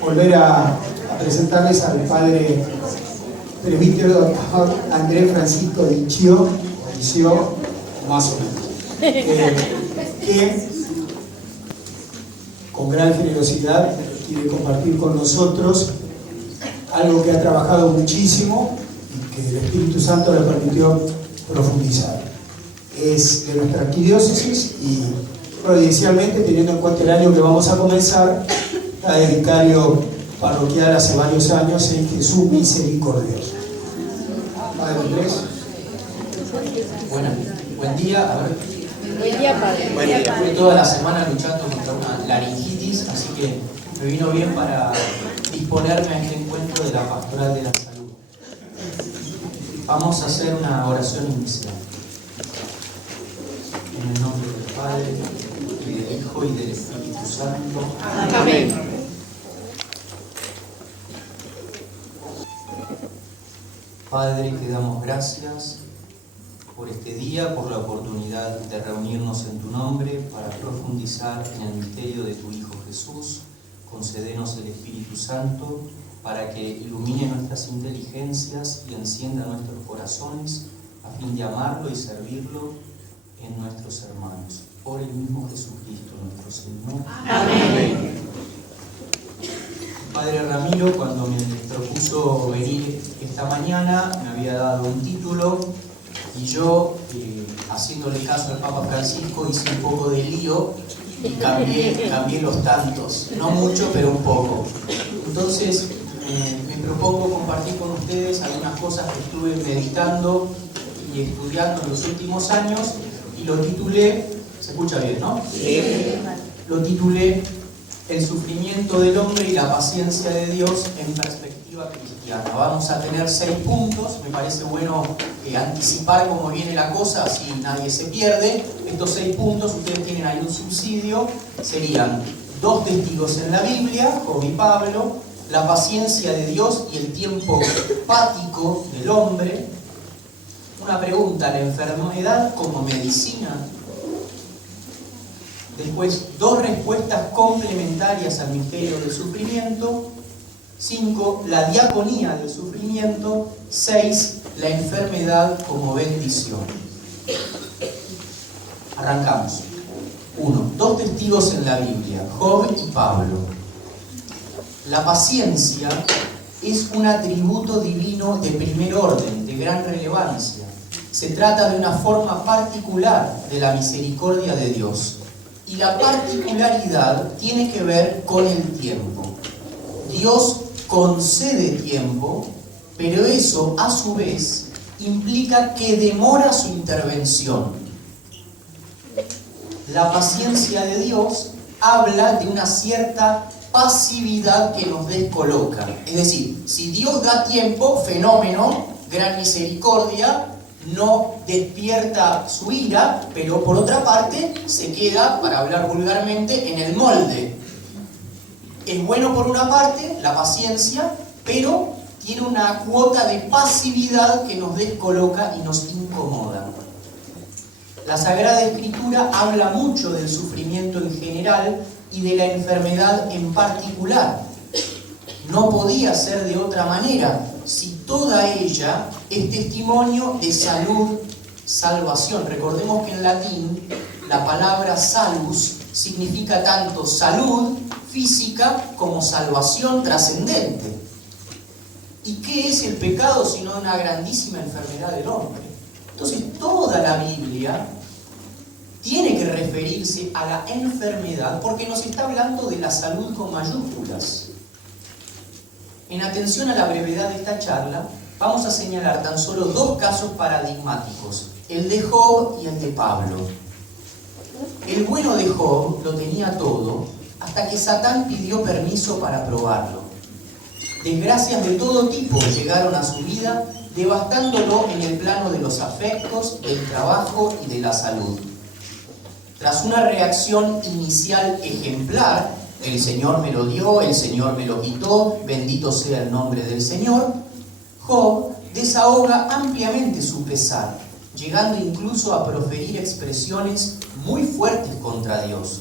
volver a presentarles al padre presbítero Andrés Francisco Liccio, más o menos, que con gran generosidad quiere compartir con nosotros algo que ha trabajado muchísimo y que el Espíritu Santo le permitió profundizar. Es de nuestra arquidiócesis y providencialmente, teniendo en cuenta el año que vamos a comenzar, es vicario parroquial hace varios años en Jesús Misericordioso. Padre Andrés. Buen día. A ver. Buen día, padre. Buen día. Fui toda la semana luchando contra una laringitis, así que me vino bien para disponerme a este encuentro de la Pastoral de la Salud. Vamos a hacer una oración inicial. En el nombre del Padre, y del Hijo, y del Espíritu Santo. Amén. Padre, te damos gracias por este día, por la oportunidad de reunirnos en tu nombre para profundizar en el misterio de tu Hijo Jesús. Concédenos el Espíritu Santo para que ilumine nuestras inteligencias y encienda nuestros corazones a fin de amarlo y servirlo en nuestros hermanos. Por el mismo Jesucristo nuestro Señor. Amén. Padre Ramiro, cuando me propuso venir esta mañana, me había dado un título y yo, haciéndole caso al Papa Francisco, hice un poco de lío y cambié los tantos. No mucho, pero un poco. Entonces, me propongo compartir con ustedes algunas cosas que estuve meditando y estudiando en los últimos años y lo titulé, ¿se escucha bien, no? Sí. Lo titulé El sufrimiento del hombre y la paciencia de Dios en perspectiva cristiana. Vamos a tener 6 puntos, me parece bueno anticipar cómo viene la cosa, así nadie se pierde. Estos 6 puntos, ustedes tienen ahí un subsidio, serían 2 testigos en la Biblia, Job y Pablo, la paciencia de Dios y el tiempo pático del hombre. Una pregunta, ¿la enfermedad como medicina? Después, 2 respuestas complementarias al misterio del sufrimiento. 5, la diaconía del sufrimiento. 6, la enfermedad como bendición. Arrancamos. 1. 2 testigos en la Biblia, Job y Pablo. La paciencia es un atributo divino de primer orden, de gran relevancia. Se trata de una forma particular de la misericordia de Dios. Y la particularidad tiene que ver con el tiempo. Dios concede tiempo, pero eso a su vez implica que demora su intervención. La paciencia de Dios habla de una cierta pasividad que nos descoloca. Es decir, si Dios da tiempo, fenómeno, gran misericordia, no despierta su ira, pero por otra parte se queda, para hablar vulgarmente, en el molde. Es bueno por una parte, la paciencia, pero tiene una cuota de pasividad que nos descoloca y nos incomoda. La Sagrada Escritura habla mucho del sufrimiento en general y de la enfermedad en particular. No podía ser de otra manera si toda ella es testimonio de salud, salvación. Recordemos que en latín la palabra salus significa tanto salud física como salvación trascendente. ¿Y qué es el pecado sino una grandísima enfermedad del hombre? Entonces toda la Biblia tiene que referirse a la enfermedad porque nos está hablando de la salud con mayúsculas. En atención a la brevedad de esta charla, vamos a señalar tan solo 2 casos paradigmáticos, el de Job y el de Pablo. El bueno de Job lo tenía todo hasta que Satán pidió permiso para probarlo. Desgracias de todo tipo llegaron a su vida, devastándolo en el plano de los afectos, del trabajo y de la salud. Tras una reacción inicial ejemplar, el Señor me lo dio, el Señor me lo quitó, bendito sea el nombre del Señor, Job desahoga ampliamente su pesar, llegando incluso a proferir expresiones muy fuertes contra Dios.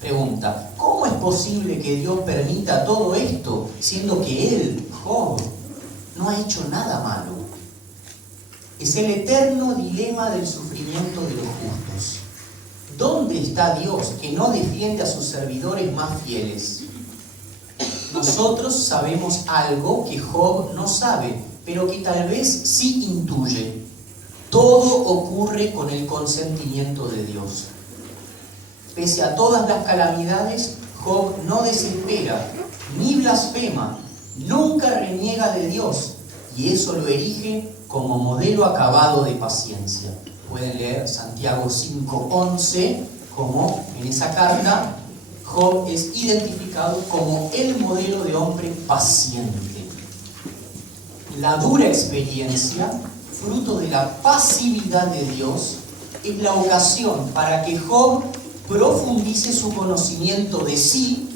Pregunta, ¿cómo es posible que Dios permita todo esto, siendo que él, Job, no ha hecho nada malo? Es el eterno dilema del sufrimiento de los justos. ¿Dónde está Dios que no defiende a sus servidores más fieles? Nosotros sabemos algo que Job no sabe, pero que tal vez sí intuye. Todo ocurre con el consentimiento de Dios. Pese a todas las calamidades, Job no desespera, ni blasfema, nunca reniega de Dios, y eso lo erige como modelo acabado de paciencia. Pueden leer Santiago 5:11, como en esa carta Job es identificado como el modelo de hombre paciente. La dura experiencia, fruto de la pasividad de Dios, es la ocasión para que Job profundice su conocimiento de sí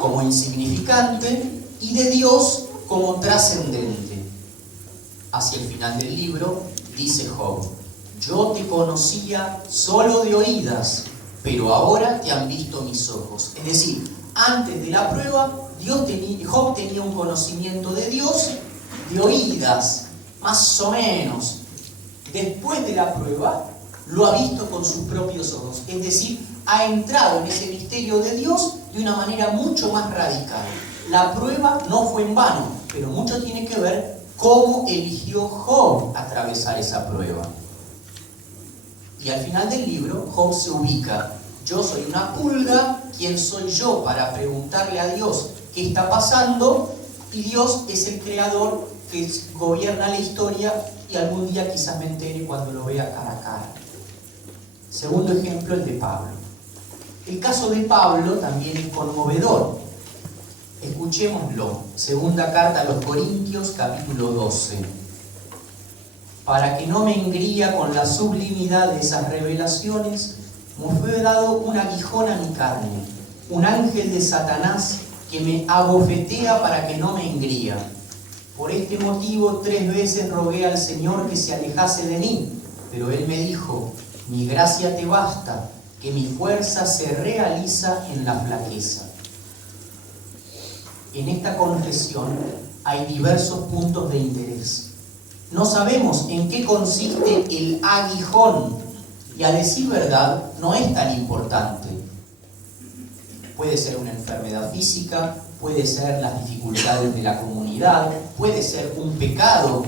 como insignificante y de Dios como trascendente. Hacia el final del libro dice Job: yo te conocía solo de oídas, pero ahora te han visto mis ojos. Es decir, antes de la prueba, Job tenía un conocimiento de Dios de oídas, más o menos. Después de la prueba, lo ha visto con sus propios ojos. Es decir, ha entrado en ese misterio de Dios de una manera mucho más radical. La prueba no fue en vano, pero mucho tiene que ver cómo eligió Job atravesar esa prueba. Y al final del libro, Job se ubica: yo soy una pulga, ¿quién soy yo para preguntarle a Dios qué está pasando? Y Dios es el creador que gobierna la historia, y algún día quizás me entere cuando lo vea cara a cara. Segundo ejemplo, el de Pablo. El caso de Pablo también es conmovedor. Escuchémoslo. Segunda carta a los Corintios, capítulo 12. Para que no me engría con la sublimidad de esas revelaciones, me fue dado un aguijón a mi carne, un ángel de Satanás que me abofetea para que no me engría. Por este motivo 3 veces rogué al Señor que se alejase de mí, pero Él me dijo: mi gracia te basta, que mi fuerza se realiza en la flaqueza. En esta confesión hay diversos puntos de interés. No sabemos en qué consiste el aguijón, y a decir verdad, no es tan importante. Puede ser una enfermedad física, puede ser las dificultades de la comunidad, puede ser un pecado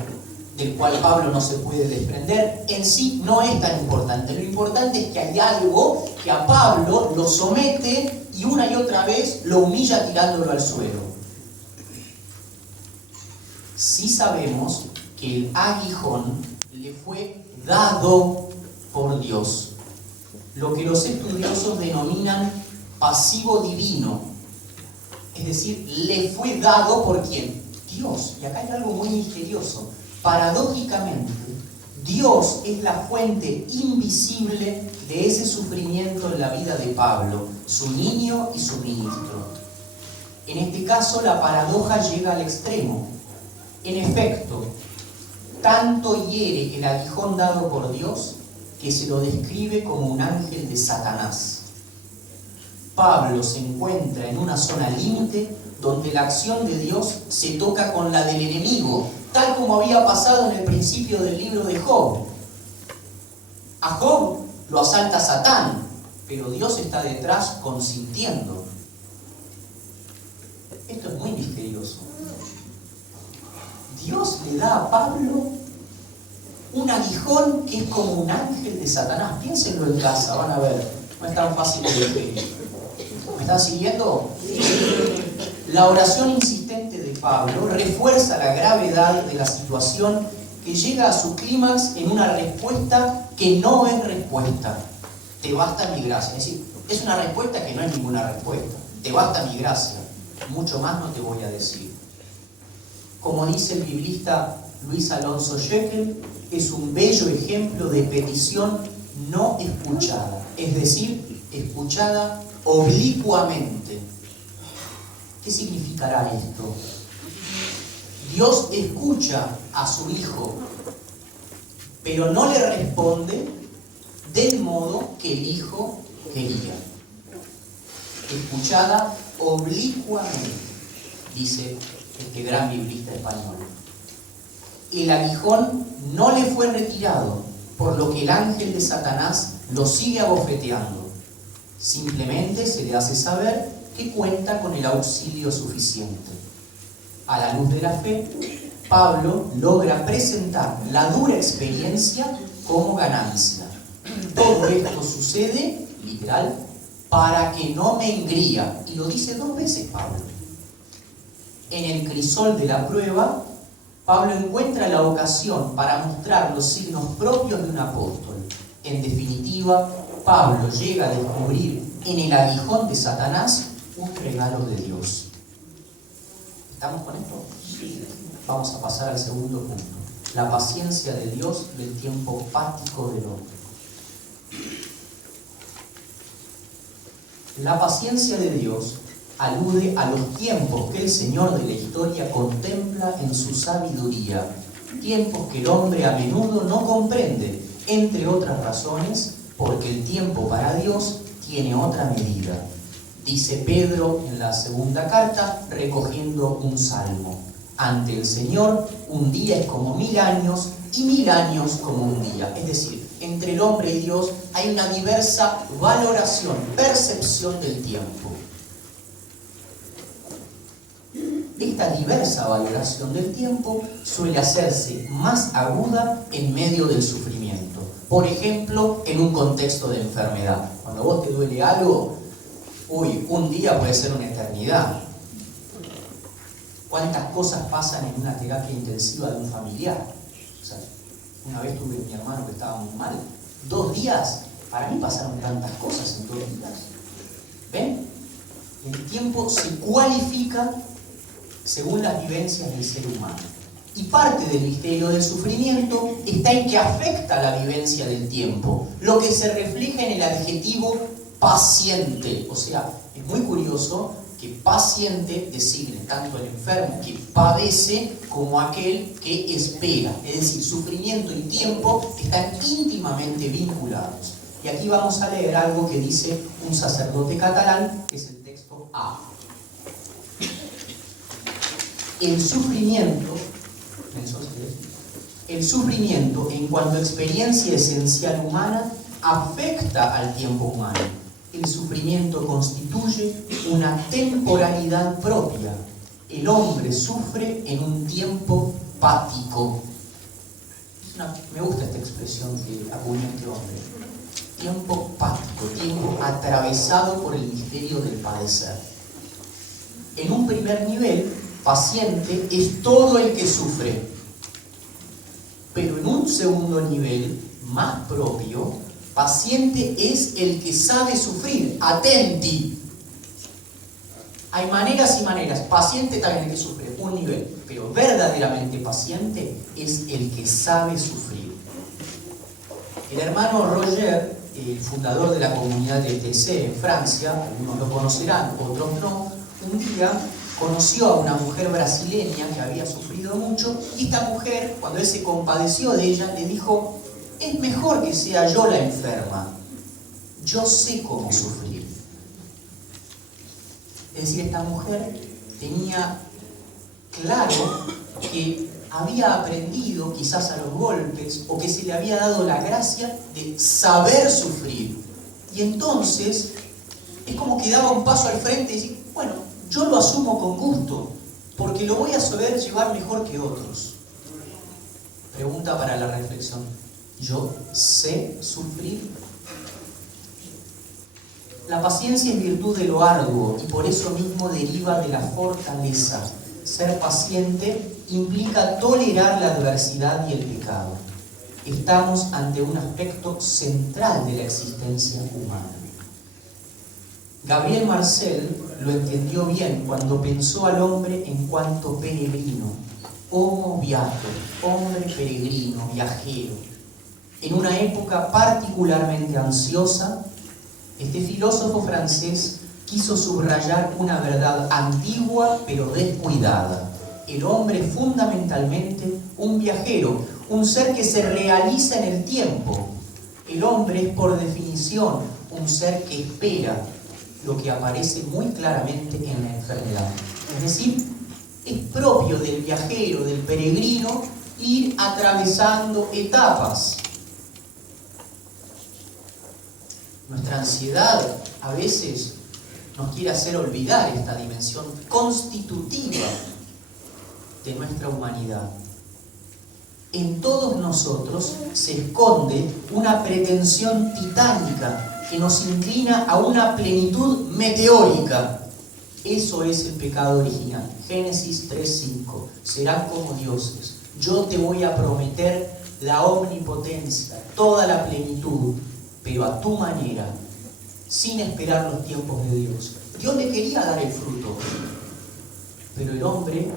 del cual Pablo no se puede desprender. En sí no es tan importante. Lo importante es que hay algo que a Pablo lo somete y una y otra vez lo humilla tirándolo al suelo. Sí sabemos que el aguijón le fue dado por Dios, lo que los estudiosos denominan pasivo divino. Es decir, le fue dado por ¿quién? Dios. Y acá hay algo muy misterioso. Paradójicamente, Dios es la fuente invisible de ese sufrimiento en la vida de Pablo, su niño y su ministro. En este caso, la paradoja llega al extremo. En efecto, tanto hiere el aguijón dado por Dios que se lo describe como un ángel de Satanás. Pablo se encuentra en una zona límite donde la acción de Dios se toca con la del enemigo, tal como había pasado en el principio del libro de Job. A Job lo asalta Satán, pero Dios está detrás consintiendo. Esto es muy misterioso. Dios le da a Pablo un aguijón que es como un ángel de Satanás. Piénsenlo en casa, van a ver. No es tan fácil de ver. ¿Me están siguiendo? La oración insistente de Pablo refuerza la gravedad de la situación, que llega a su clímax en una respuesta que no es respuesta. Te basta mi gracia. Es decir, es una respuesta que no es ninguna respuesta. Te basta mi gracia. Mucho más no te voy a decir. Como dice el biblista Luis Alonso Shekel, es un bello ejemplo de petición no escuchada. Es decir, escuchada oblicuamente. ¿Qué significará esto? Dios escucha a su hijo, pero no le responde del modo que el hijo quería. escuchada oblicuamente, dice este gran biblista español. El aguijón no le fue retirado, por lo que el ángel de Satanás lo sigue abofeteando. Simplemente se le hace saber que cuenta con el auxilio suficiente. A la luz de la fe, Pablo logra presentar la dura experiencia como ganancia. Todo esto sucede, literal, para que no me engría. Y lo dice 2 veces Pablo. En el crisol de la prueba, Pablo encuentra la ocasión para mostrar los signos propios de un apóstol. En definitiva, Pablo llega a descubrir en el aguijón de Satanás un regalo de Dios. ¿Estamos con esto? Sí. Vamos a pasar al segundo punto. La paciencia de Dios del tiempo pático del hombre. La paciencia de Dios alude a los tiempos que el Señor de la historia contempla en su sabiduría, tiempos que el hombre a menudo no comprende, entre otras razones, porque el tiempo para Dios tiene otra medida. Dice Pedro en la segunda carta, recogiendo un salmo: ante el Señor un día es como 1000 años y 1000 años como un día. Es decir, entre el hombre y Dios hay una diversa valoración, percepción del tiempo. Esta diversa valoración del tiempo suele hacerse más aguda en medio del sufrimiento. Por ejemplo, en un contexto de enfermedad. Cuando vos te duele algo, un día puede ser una eternidad. ¿Cuántas cosas pasan en una terapia intensiva de un familiar? O sea, una vez tuve a mi hermano que estaba muy mal. 2 días, para mí pasaron tantas cosas en 2 días. ¿Ven? El tiempo se cualifica según las vivencias del ser humano. Y parte del misterio del sufrimiento está en que afecta la vivencia del tiempo, lo que se refleja en el adjetivo paciente. O sea, es muy curioso que paciente designe tanto el enfermo que padece como aquel que espera. Es decir, sufrimiento y tiempo están íntimamente vinculados. Y aquí vamos a leer algo que dice un sacerdote catalán, que es el texto A. El sufrimiento en cuanto a experiencia esencial humana afecta al tiempo humano. El sufrimiento constituye una temporalidad propia. El hombre sufre en un tiempo pático. Me gusta esta expresión que acuñó este hombre. Tiempo pático, tiempo atravesado por el misterio del padecer. En un primer nivel, paciente es todo el que sufre. Pero en un segundo nivel, más propio, paciente es el que sabe sufrir. Atenti. Hay maneras y maneras. Paciente también el que sufre, un nivel. Pero verdaderamente paciente es el que sabe sufrir. El hermano Roger, el fundador de la comunidad de TC en Francia, algunos lo conocerán, otros no, un día conoció a una mujer brasileña que había sufrido mucho, y esta mujer, cuando él se compadeció de ella, le dijo: es mejor que sea yo la enferma, yo sé cómo sufrir. Es decir, esta mujer tenía claro que había aprendido quizás a los golpes, o que se le había dado la gracia de saber sufrir. Y entonces es como que daba un paso al frente y decía: bueno, yo lo asumo con gusto, porque lo voy a saber llevar mejor que otros. Pregunta para la reflexión: ¿yo sé sufrir? La paciencia es virtud de lo arduo y por eso mismo deriva de la fortaleza. Ser paciente implica tolerar la adversidad y el pecado. Estamos ante un aspecto central de la existencia humana. Gabriel Marcel lo entendió bien cuando pensó al hombre en cuanto peregrino, homo viator, hombre peregrino, viajero. En una época particularmente ansiosa, este filósofo francés quiso subrayar una verdad antigua pero descuidada. El hombre es fundamentalmente un viajero, un ser que se realiza en el tiempo. El hombre es por definición un ser que espera. lo que aparece muy claramente en la enfermedad. Es decir, es propio del viajero, del peregrino, ir atravesando etapas. Nuestra ansiedad a veces nos quiere hacer olvidar esta dimensión constitutiva de nuestra humanidad. En todos nosotros se esconde una pretensión titánica que nos inclina a una plenitud meteórica. Eso es el pecado original. Génesis 3:5. Serán como dioses. Yo te voy a prometer la omnipotencia, toda la plenitud, pero a tu manera, sin esperar los tiempos de Dios. Dios le quería dar el fruto, pero el hombre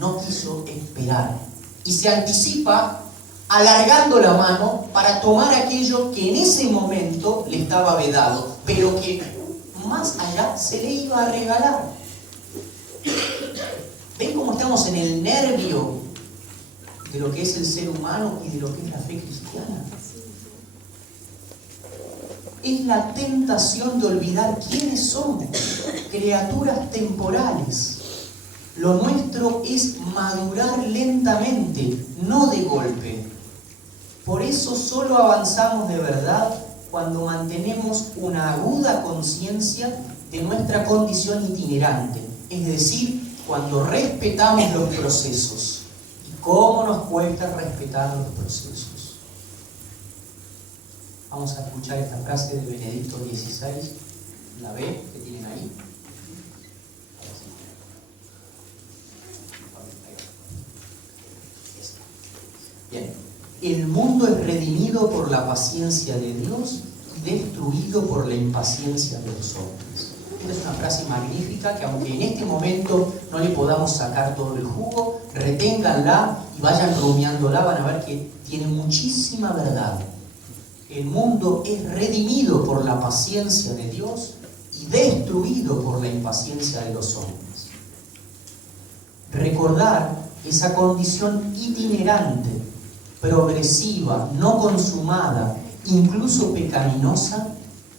no quiso esperar y se anticipa alargando la mano para tomar aquello que en ese momento le estaba vedado, pero que más allá se le iba a regalar. ¿Ven cómo estamos en el nervio de lo que es el ser humano y de lo que es la fe cristiana? Es la tentación de olvidar quiénes somos, criaturas temporales. Lo nuestro es madurar lentamente, no de golpe. Por eso solo avanzamos de verdad cuando mantenemos una aguda conciencia de nuestra condición itinerante, es decir, cuando respetamos los procesos. ¿Y cómo nos cuesta respetar los procesos? Vamos a escuchar esta frase de Benedicto XVI, la B que tienen ahí. Bien, el mundo es redimido por la paciencia de Dios y destruido por la impaciencia de los hombres. Esta es una frase magnífica que, aunque en este momento no le podamos sacar todo el jugo, reténganla y vayan rumiándola, van a ver que tiene muchísima verdad. El mundo es redimido por la paciencia de Dios y destruido por la impaciencia de los hombres. Recordar esa condición itinerante, progresiva, no consumada, incluso pecaminosa,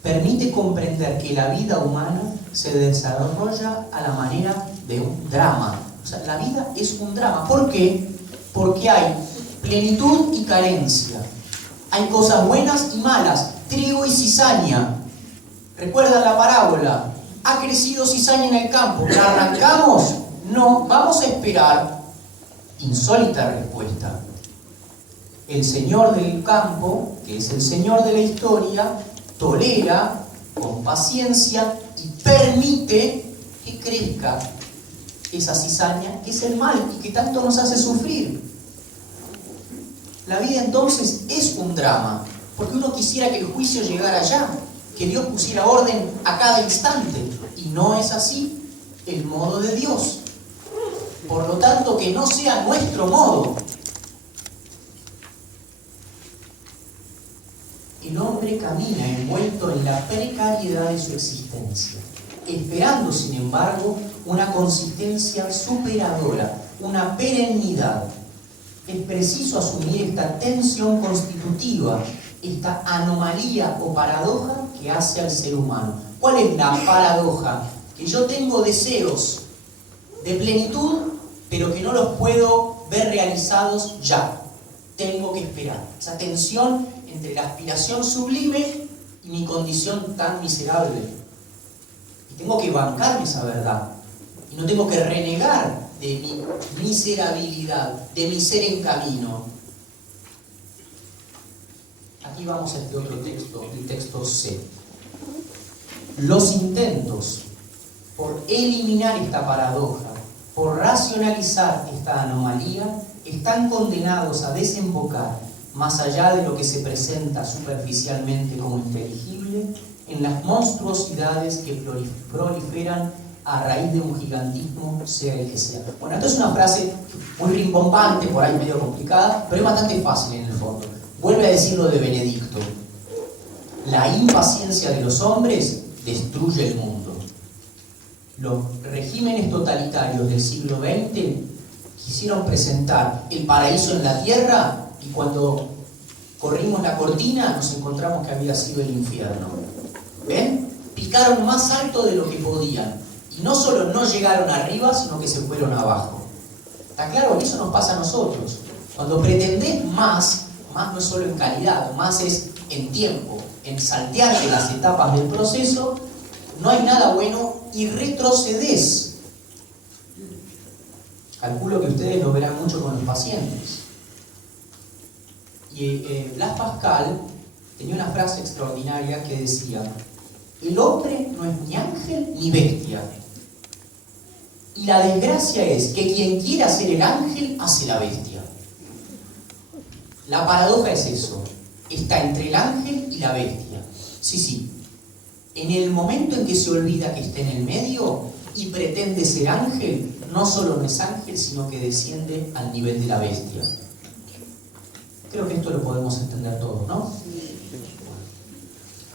permite comprender que la vida humana se desarrolla a la manera de un drama. O sea, la vida es un drama. ¿Por qué? Porque hay plenitud y carencia. Hay cosas buenas y malas, trigo y cizaña. ¿Recuerdan la parábola? Ha crecido cizaña en el campo. ¿La arrancamos? No, vamos a esperar. Insólita respuesta. El Señor del campo, que es el Señor de la historia, tolera con paciencia y permite que crezca esa cizaña, que es el mal y que tanto nos hace sufrir. La vida entonces es un drama, porque uno quisiera que el juicio llegara ya, que Dios pusiera orden a cada instante, y no es así el modo de Dios. Por lo tanto, que no sea nuestro modo. El hombre camina envuelto en la precariedad de su existencia, esperando, sin embargo, una consistencia superadora, una perennidad. Es preciso asumir esta tensión constitutiva, esta anomalía o paradoja que hace al ser humano. ¿Cuál es la paradoja? Que yo tengo deseos de plenitud, pero que no los puedo ver realizados ya. Tengo que esperar. Esa tensión entre la aspiración sublime y mi condición tan miserable. Y tengo que bancarme esa verdad. Y no tengo que renegar de mi miserabilidad, de mi ser en camino. Aquí vamos a este otro texto, el texto C. Los intentos por eliminar esta paradoja, por racionalizar esta anomalía, están condenados a desembocar, más allá de lo que se presenta superficialmente como inteligible, en las monstruosidades que proliferan a raíz de un gigantismo, sea el que sea. Bueno, esto es una frase muy rimbombante, por ahí medio complicada, pero es bastante fácil en el fondo. Vuelve a decir lo de Benedicto. La impaciencia de los hombres destruye el mundo. Los regímenes totalitarios del siglo XX quisieron presentar el paraíso en la tierra y cuando corrimos la cortina nos encontramos que había sido el infierno. ¿Ven? picaron más alto de lo que podían. Y no solo no llegaron arriba, sino que se fueron abajo. ¿Está claro? Eso nos pasa a nosotros. Cuando pretendés más no es solo en calidad, más es en tiempo, en saltearte las etapas del proceso, no hay nada bueno y retrocedés. Calculo que ustedes lo verán mucho con los pacientes. Y Blas Pascal tenía una frase extraordinaria que decía: el hombre no es ni ángel ni bestia. Y la desgracia es que quien quiera ser el ángel hace la bestia. La paradoja es eso. Está entre el ángel y la bestia. Sí. En el momento en que se olvida que está en el medio y pretende ser ángel, no solo no es ángel, sino que desciende al nivel de la bestia. Creo que esto lo podemos entender todos, ¿no?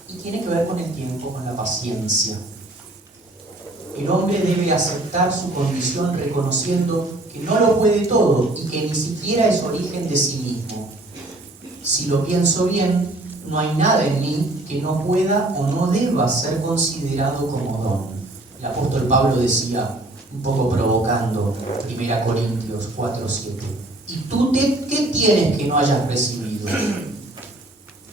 Y tiene que ver con el tiempo, con la paciencia. El hombre debe aceptar su condición reconociendo que no lo puede todo y que ni siquiera es origen de sí mismo. Si lo pienso bien, no hay nada en mí que no pueda o no deba ser considerado como don. El apóstol Pablo decía, un poco provocando, 1 Corintios 4:7, ¿y tú qué tienes que no hayas recibido?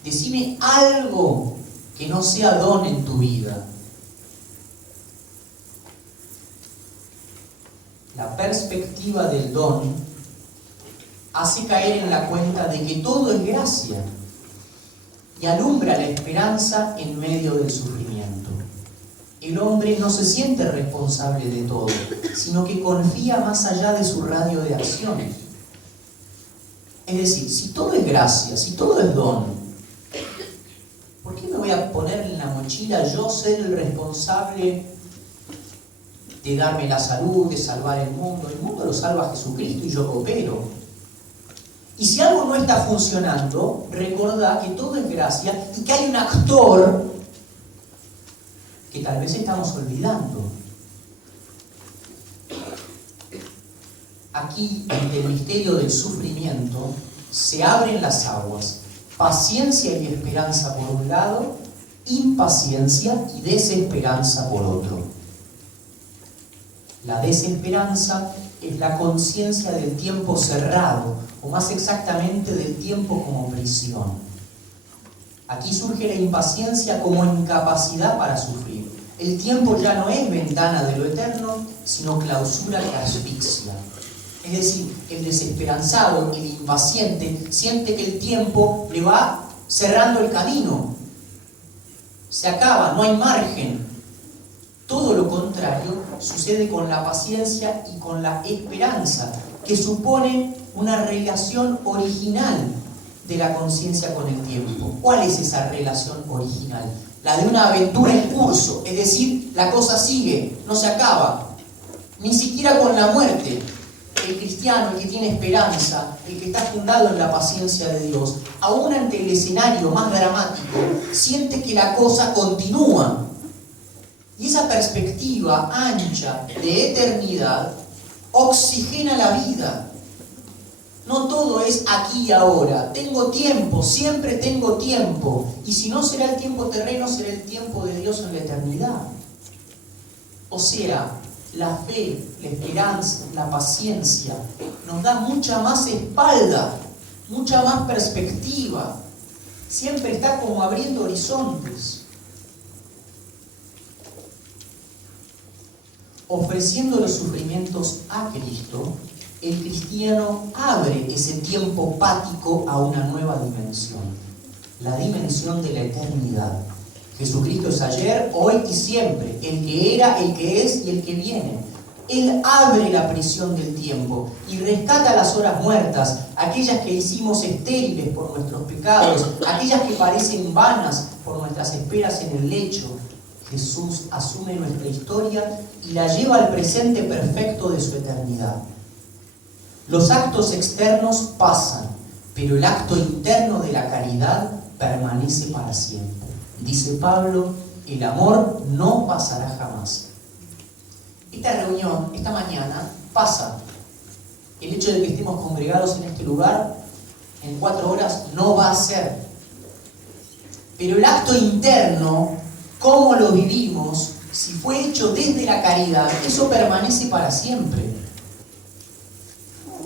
Decime algo que no sea don en tu vida. La perspectiva del don hace caer en la cuenta de que todo es gracia y alumbra la esperanza en medio del sufrimiento. El hombre no se siente responsable de todo, sino que confía más allá de su radio de acción. Es decir, si todo es gracia, si todo es don, ¿por qué me voy a poner en la mochila yo ser el responsable de darme la salud, de salvar el mundo? El mundo lo salva Jesucristo y yo coopero. Y si algo no está funcionando, recordá que todo es gracia y que hay un actor que tal vez estamos olvidando. Aquí, ante el misterio del sufrimiento, se abren las aguas. Paciencia y esperanza por un lado, impaciencia y desesperanza por otro. La desesperanza es la conciencia del tiempo cerrado, o más exactamente del tiempo como prisión. Aquí surge la impaciencia como incapacidad para sufrir. El tiempo ya no es ventana de lo eterno, sino clausura que asfixia. Es decir, el desesperanzado, el impaciente, siente que el tiempo le va cerrando el camino. Se acaba, no hay margen. Todo lo contrario sucede con la paciencia y con la esperanza, que supone una relación original de la conciencia con el tiempo. ¿Cuál es esa relación original? La de una aventura en curso, es decir, la cosa sigue, no se acaba, ni siquiera con la muerte. El cristiano, el que tiene esperanza, el que está fundado en la paciencia de Dios, aún ante el escenario más dramático, siente que la cosa continúa. Y esa perspectiva ancha de eternidad oxigena la vida. No todo es aquí y ahora. Tengo tiempo, siempre tengo tiempo. Y si no será el tiempo terreno, será el tiempo de Dios en la eternidad. O sea, la fe, la esperanza, la paciencia nos da mucha más espalda, mucha más perspectiva. Siempre está como abriendo horizontes. Ofreciendo los sufrimientos a Cristo, el cristiano abre ese tiempo pático a una nueva dimensión, la dimensión de la eternidad. Jesucristo es ayer, hoy y siempre, el que era, el que es y el que viene. Él abre la prisión del tiempo y rescata las horas muertas, aquellas que hicimos estériles por nuestros pecados, aquellas que parecen vanas por nuestras esperas en el lecho. Jesús asume nuestra historia y la lleva al presente perfecto de su eternidad. Los actos externos pasan, pero el acto interno de la caridad permanece para siempre. Dice Pablo, el amor no pasará jamás. Esta reunión, esta mañana, pasa. El hecho de que estemos congregados en este lugar, en 4 horas, no va a ser. Pero el acto interno cómo lo vivimos, si fue hecho desde la caridad, eso permanece para siempre.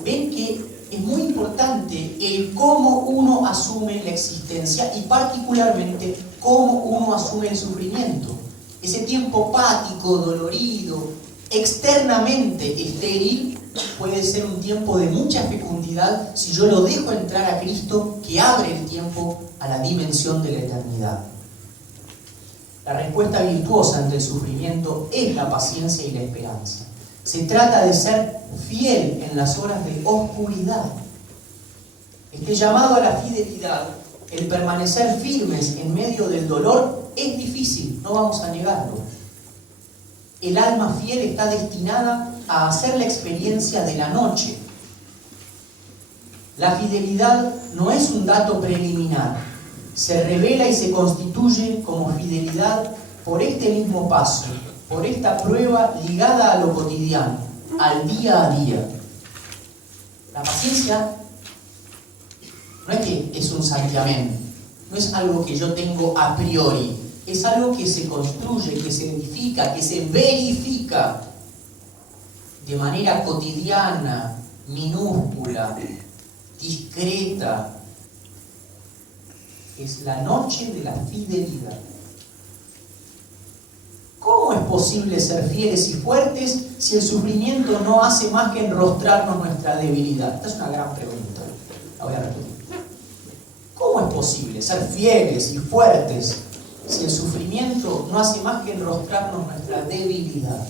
Ven que es muy importante el cómo uno asume la existencia y particularmente cómo uno asume el sufrimiento. Ese tiempo pático, dolorido, externamente estéril, puede ser un tiempo de mucha fecundidad si yo lo dejo entrar a Cristo, que abre el tiempo a la dimensión de la eternidad. La respuesta virtuosa ante el sufrimiento es la paciencia y la esperanza. Se trata de ser fiel en las horas de oscuridad. Este llamado a la fidelidad, el permanecer firmes en medio del dolor, es difícil, no vamos a negarlo. El alma fiel está destinada a hacer la experiencia de la noche. La fidelidad no es un dato preliminar, se revela y se constituye como fidelidad por este mismo paso, por esta prueba ligada a lo cotidiano, al día a día. La paciencia no es que es un santiamén, no es algo que yo tengo a priori, es algo que se construye, que se edifica, que se verifica de manera cotidiana, minúscula, discreta. Es la noche de la fidelidad. ¿Cómo es posible ser fieles y fuertes si el sufrimiento no hace más que enrostrarnos nuestra debilidad? Esta es una gran pregunta, la voy a repetir. ¿Cómo es posible ser fieles y fuertes si el sufrimiento no hace más que enrostrarnos nuestra debilidad?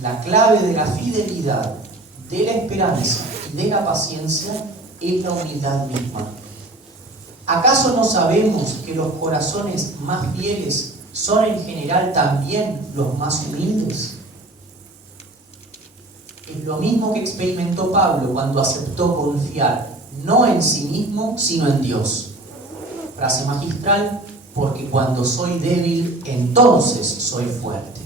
La clave de la fidelidad, de la esperanza y de la paciencia es la humildad misma. ¿Acaso no sabemos que los corazones más fieles son en general también los más humildes? Es lo mismo que experimentó Pablo cuando aceptó confiar no en sí mismo, sino en Dios. Frase magistral: porque cuando soy débil, entonces soy fuerte.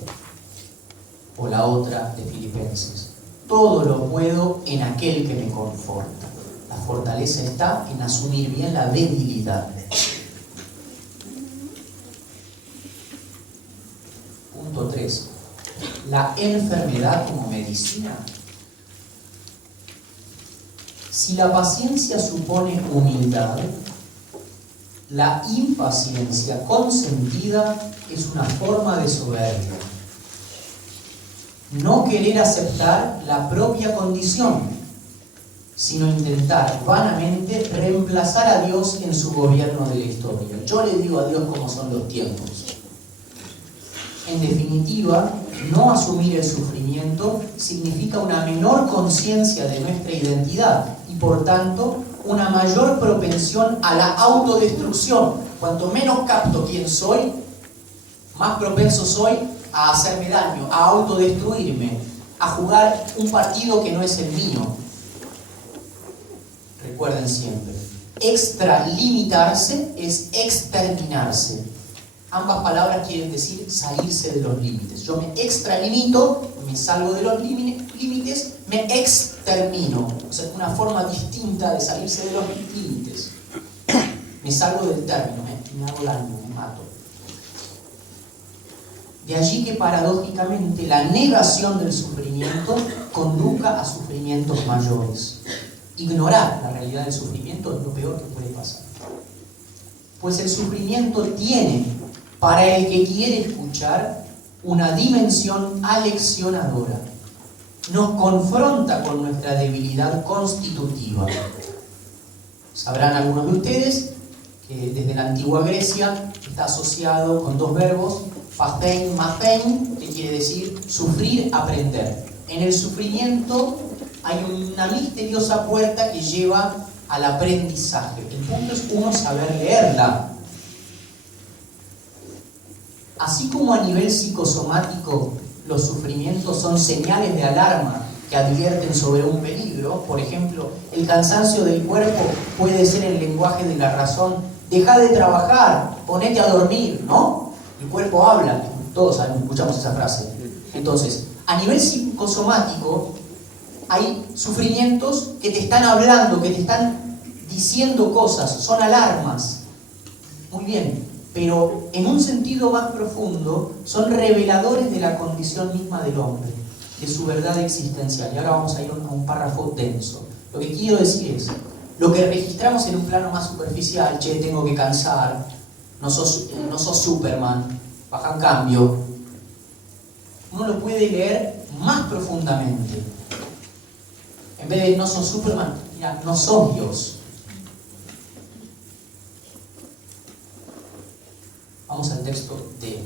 O la otra de Filipenses: todo lo puedo en aquel que me conforta. La fortaleza está en asumir bien la debilidad. Punto 3. La enfermedad como medicina. Si la paciencia supone humildad, la impaciencia consentida es una forma de soberbia. No querer aceptar la propia condición, sino intentar vanamente reemplazar a Dios en su gobierno de la historia. Yo le digo a Dios cómo son los tiempos. En definitiva, no asumir el sufrimiento significa una menor conciencia de nuestra identidad y, por tanto, una mayor propensión a la autodestrucción. Cuanto menos capto quién soy, más propenso soy a hacerme daño, a autodestruirme, a jugar un partido que no es el mío. Recuerden siempre, extralimitarse es exterminarse. Ambas palabras quieren decir salirse de los límites. Yo me extralimito, me salgo de los límites, me extermino. O sea, una forma distinta de salirse de los límites. Me salgo del término, me hago daño, me mato. De allí que paradójicamente la negación del sufrimiento conduzca a sufrimientos mayores. Ignorar la realidad del sufrimiento es lo peor que puede pasar. Pues el sufrimiento tiene, para el que quiere escuchar, una dimensión aleccionadora. Nos confronta con nuestra debilidad constitutiva. Sabrán algunos de ustedes que desde la antigua Grecia está asociado con dos verbos, pathen, mathen, que quiere decir sufrir, aprender. En el sufrimiento hay una misteriosa puerta que lleva al aprendizaje. El punto es uno saber leerla. Así como a nivel psicosomático los sufrimientos son señales de alarma que advierten sobre un peligro, por ejemplo, el cansancio del cuerpo puede ser el lenguaje de la razón: deja de trabajar, ponete a dormir, ¿no? El cuerpo habla, todos escuchamos esa frase. Entonces, a nivel psicosomático hay sufrimientos que te están hablando, que te están diciendo cosas, son alarmas. Muy bien, pero en un sentido más profundo son reveladores de la condición misma del hombre, de su verdad existencial. Y ahora vamos a ir a un párrafo denso. Lo que quiero decir es, lo que registramos en un plano más superficial, che, tengo que cansar, no sos Superman, baja en cambio, uno lo puede leer más profundamente. En vez de no sos Superman, mira, no sos Dios. Vamos al texto de...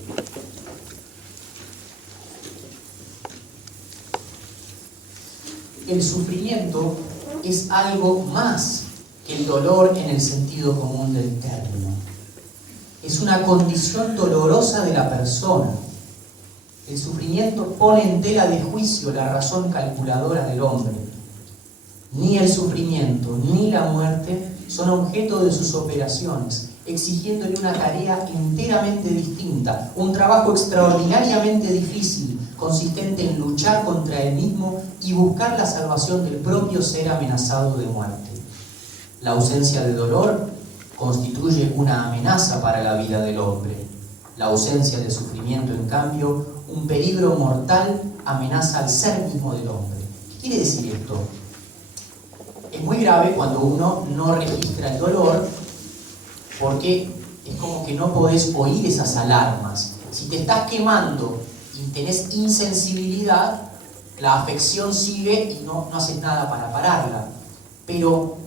El sufrimiento es algo más que el dolor en el sentido común del término. Es una condición dolorosa de la persona. El sufrimiento pone en tela de juicio la razón calculadora del hombre. Ni el sufrimiento ni la muerte son objeto de sus operaciones, exigiéndole una tarea enteramente distinta, un trabajo extraordinariamente difícil, consistente en luchar contra él mismo y buscar la salvación del propio ser amenazado de muerte. La ausencia de dolor constituye una amenaza para la vida del hombre. La ausencia de sufrimiento, en cambio, un peligro mortal amenaza al ser mismo del hombre. ¿Qué quiere decir esto? Es muy grave cuando uno no registra el dolor, porque es como que no podés oír esas alarmas. Si te estás quemando y tenés insensibilidad, la afección sigue y no haces nada para pararla. Pero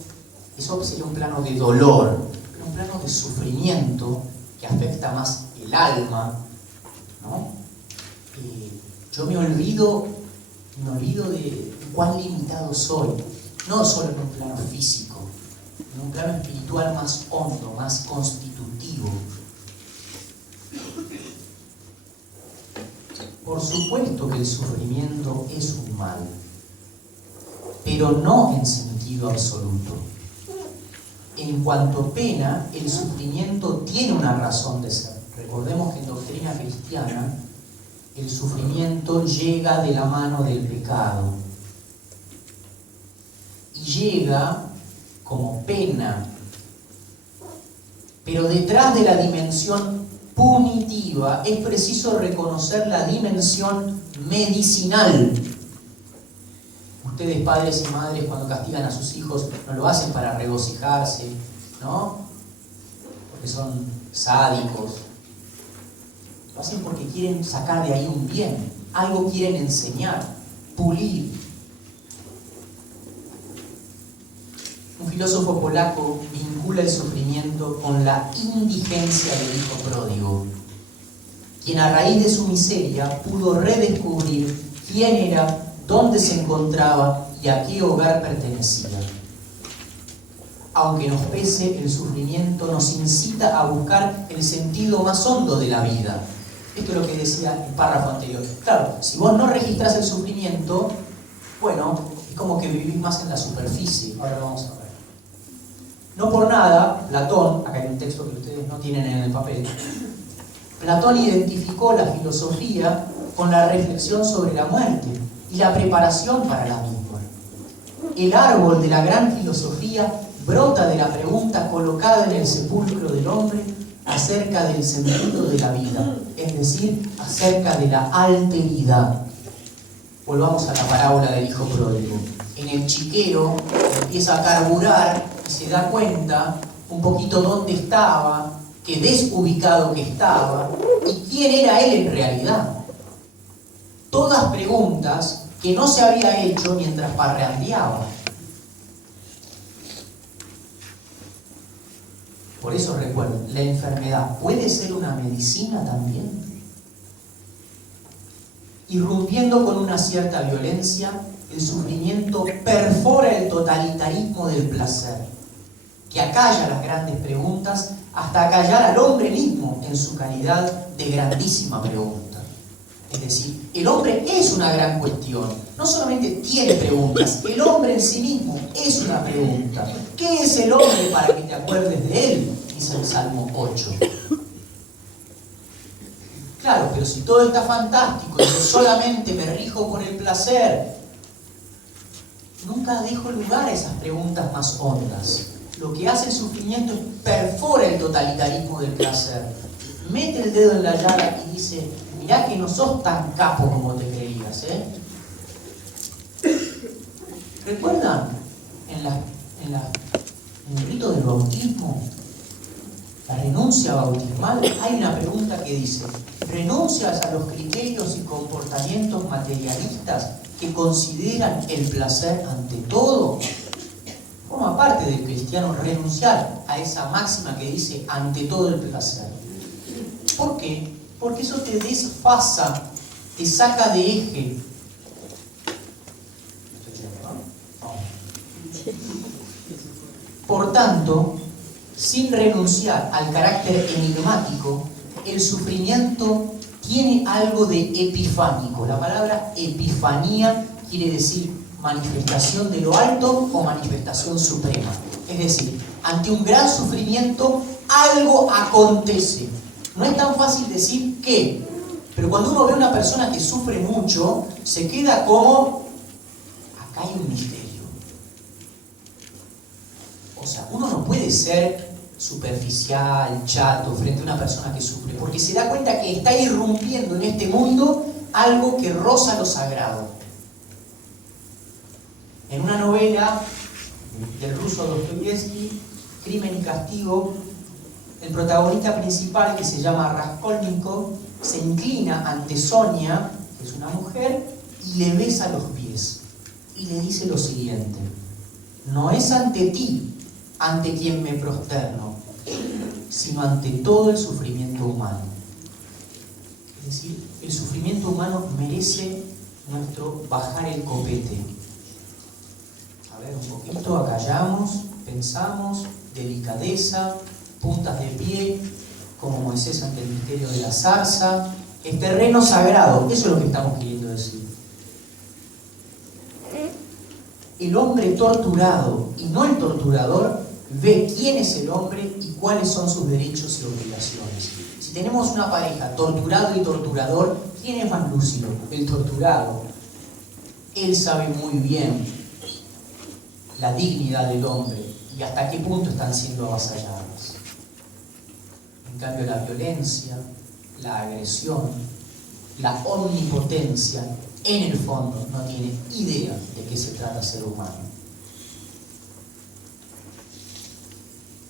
eso sería un plano de dolor, pero un plano de sufrimiento que afecta más el alma, ¿no? Yo me olvido de cuán limitado soy, no solo en un plano físico, en un plano espiritual más hondo, más constitutivo. Por supuesto que el sufrimiento es un mal, pero no en sentido absoluto. En cuanto pena, el sufrimiento tiene una razón de ser. Recordemos que en doctrina cristiana el sufrimiento llega de la mano del pecado y llega como pena, pero detrás de la dimensión punitiva es preciso reconocer la dimensión medicinal. Ustedes, padres y madres, cuando castigan a sus hijos, no lo hacen para regocijarse, ¿no? Porque son sádicos. Lo hacen porque quieren sacar de ahí un bien, algo quieren enseñar, pulir. Un filósofo polaco vincula el sufrimiento con la indigencia del hijo pródigo, quien a raíz de su miseria pudo redescubrir quién era, dónde se encontraba y a qué hogar pertenecía. Aunque nos pese, el sufrimiento nos incita a buscar el sentido más hondo de la vida. Esto es lo que decía el párrafo anterior. Claro, si vos no registrás el sufrimiento, bueno, es como que vivís más en la superficie. Ahora lo vamos a ver. No por nada, Platón, acá hay un texto que ustedes no tienen en el papel, Platón identificó la filosofía con la reflexión sobre la muerte y la preparación para la misma. El árbol de la gran filosofía brota de la pregunta colocada en el sepulcro del hombre acerca del sentido de la vida, es decir, acerca de la alteridad. Volvamos a la parábola del hijo pródigo. En el chiquero empieza a carburar y se da cuenta un poquito dónde estaba, qué desubicado que estaba y quién era él en realidad. Todas preguntas que no se había hecho mientras parrandeaba. Por eso recuerden, la enfermedad puede ser una medicina también. Irrumpiendo con una cierta violencia, el sufrimiento perfora el totalitarismo del placer, que acalla las grandes preguntas hasta acallar al hombre mismo en su calidad de grandísima pregunta. Es decir, el hombre es una gran cuestión, no solamente tiene preguntas, el hombre en sí mismo es una pregunta. ¿Qué es el hombre para que te acuerdes de él? Dice el Salmo 8. Claro, pero si todo está fantástico y yo solamente me rijo por el placer, nunca dejo lugar a esas preguntas más hondas. lo que hace el sufrimiento es perfora el totalitarismo del placer. Mete el dedo en la llaga y dice, mirá que no sos tan capo como te creías, ¿eh? ¿Recuerdan en el rito del bautismo, la renuncia bautismal? Hay una pregunta que dice, ¿renuncias a los criterios y comportamientos materialistas que consideran el placer ante todo? Forma parte del cristiano renunciar a esa máxima que dice ante todo el placer. ¿Por qué? Porque eso te desfasa, te saca de eje. Por tanto, sin renunciar al carácter enigmático, el sufrimiento tiene algo de epifánico. La palabra epifanía quiere decir manifestación de lo alto o manifestación suprema. Es decir, ante un gran sufrimiento algo acontece. No es tan fácil decir qué, pero cuando uno ve a una persona que sufre mucho, se queda como, acá hay un misterio. O sea, uno no puede ser superficial, chato, frente a una persona que sufre, porque se da cuenta que está irrumpiendo en este mundo algo que roza lo sagrado. En una novela del ruso Dostoyevsky, Crimen y Castigo, el protagonista principal, que se llama Raskolnikov, se inclina ante Sonia, que es una mujer, y le besa los pies. Y le dice lo siguiente: no es ante ti ante quien me prosterno, sino ante todo el sufrimiento humano. Es decir, el sufrimiento humano merece nuestro bajar el copete. A ver, un poquito, acallamos, pensamos, delicadeza, puntas de pie, como Moisés ante el misterio de la zarza. Es terreno sagrado, eso es lo que estamos queriendo decir. El hombre torturado y no el torturador ve quién es el hombre y cuáles son sus derechos y obligaciones. Si tenemos una pareja, torturado y torturador, ¿quién es más lúcido? El torturado. Él sabe muy bien la dignidad del hombre y hasta qué punto están siendo avasallados. En cambio, la violencia, la agresión, la omnipotencia, en el fondo no tiene idea de qué se trata ser humano.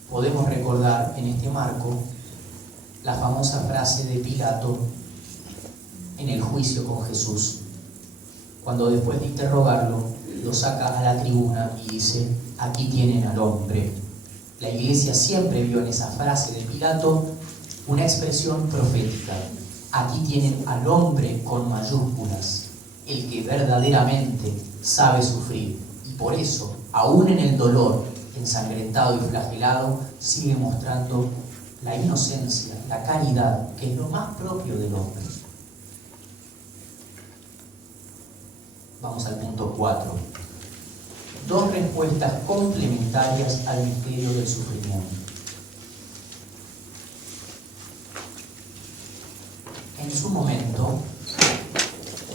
Podemos recordar en este marco la famosa frase de Pilato en el juicio con Jesús, cuando después de interrogarlo lo saca a la tribuna y dice: aquí tienen al hombre. La Iglesia siempre vio en esa frase de Pilato una expresión profética. Aquí tienen al hombre con mayúsculas, el que verdaderamente sabe sufrir, y por eso, aún en el dolor, ensangrentado y flagelado, sigue mostrando la inocencia, la caridad, que es lo más propio del hombre. Vamos al punto 4. Dos respuestas complementarias al misterio del sufrimiento. En su momento,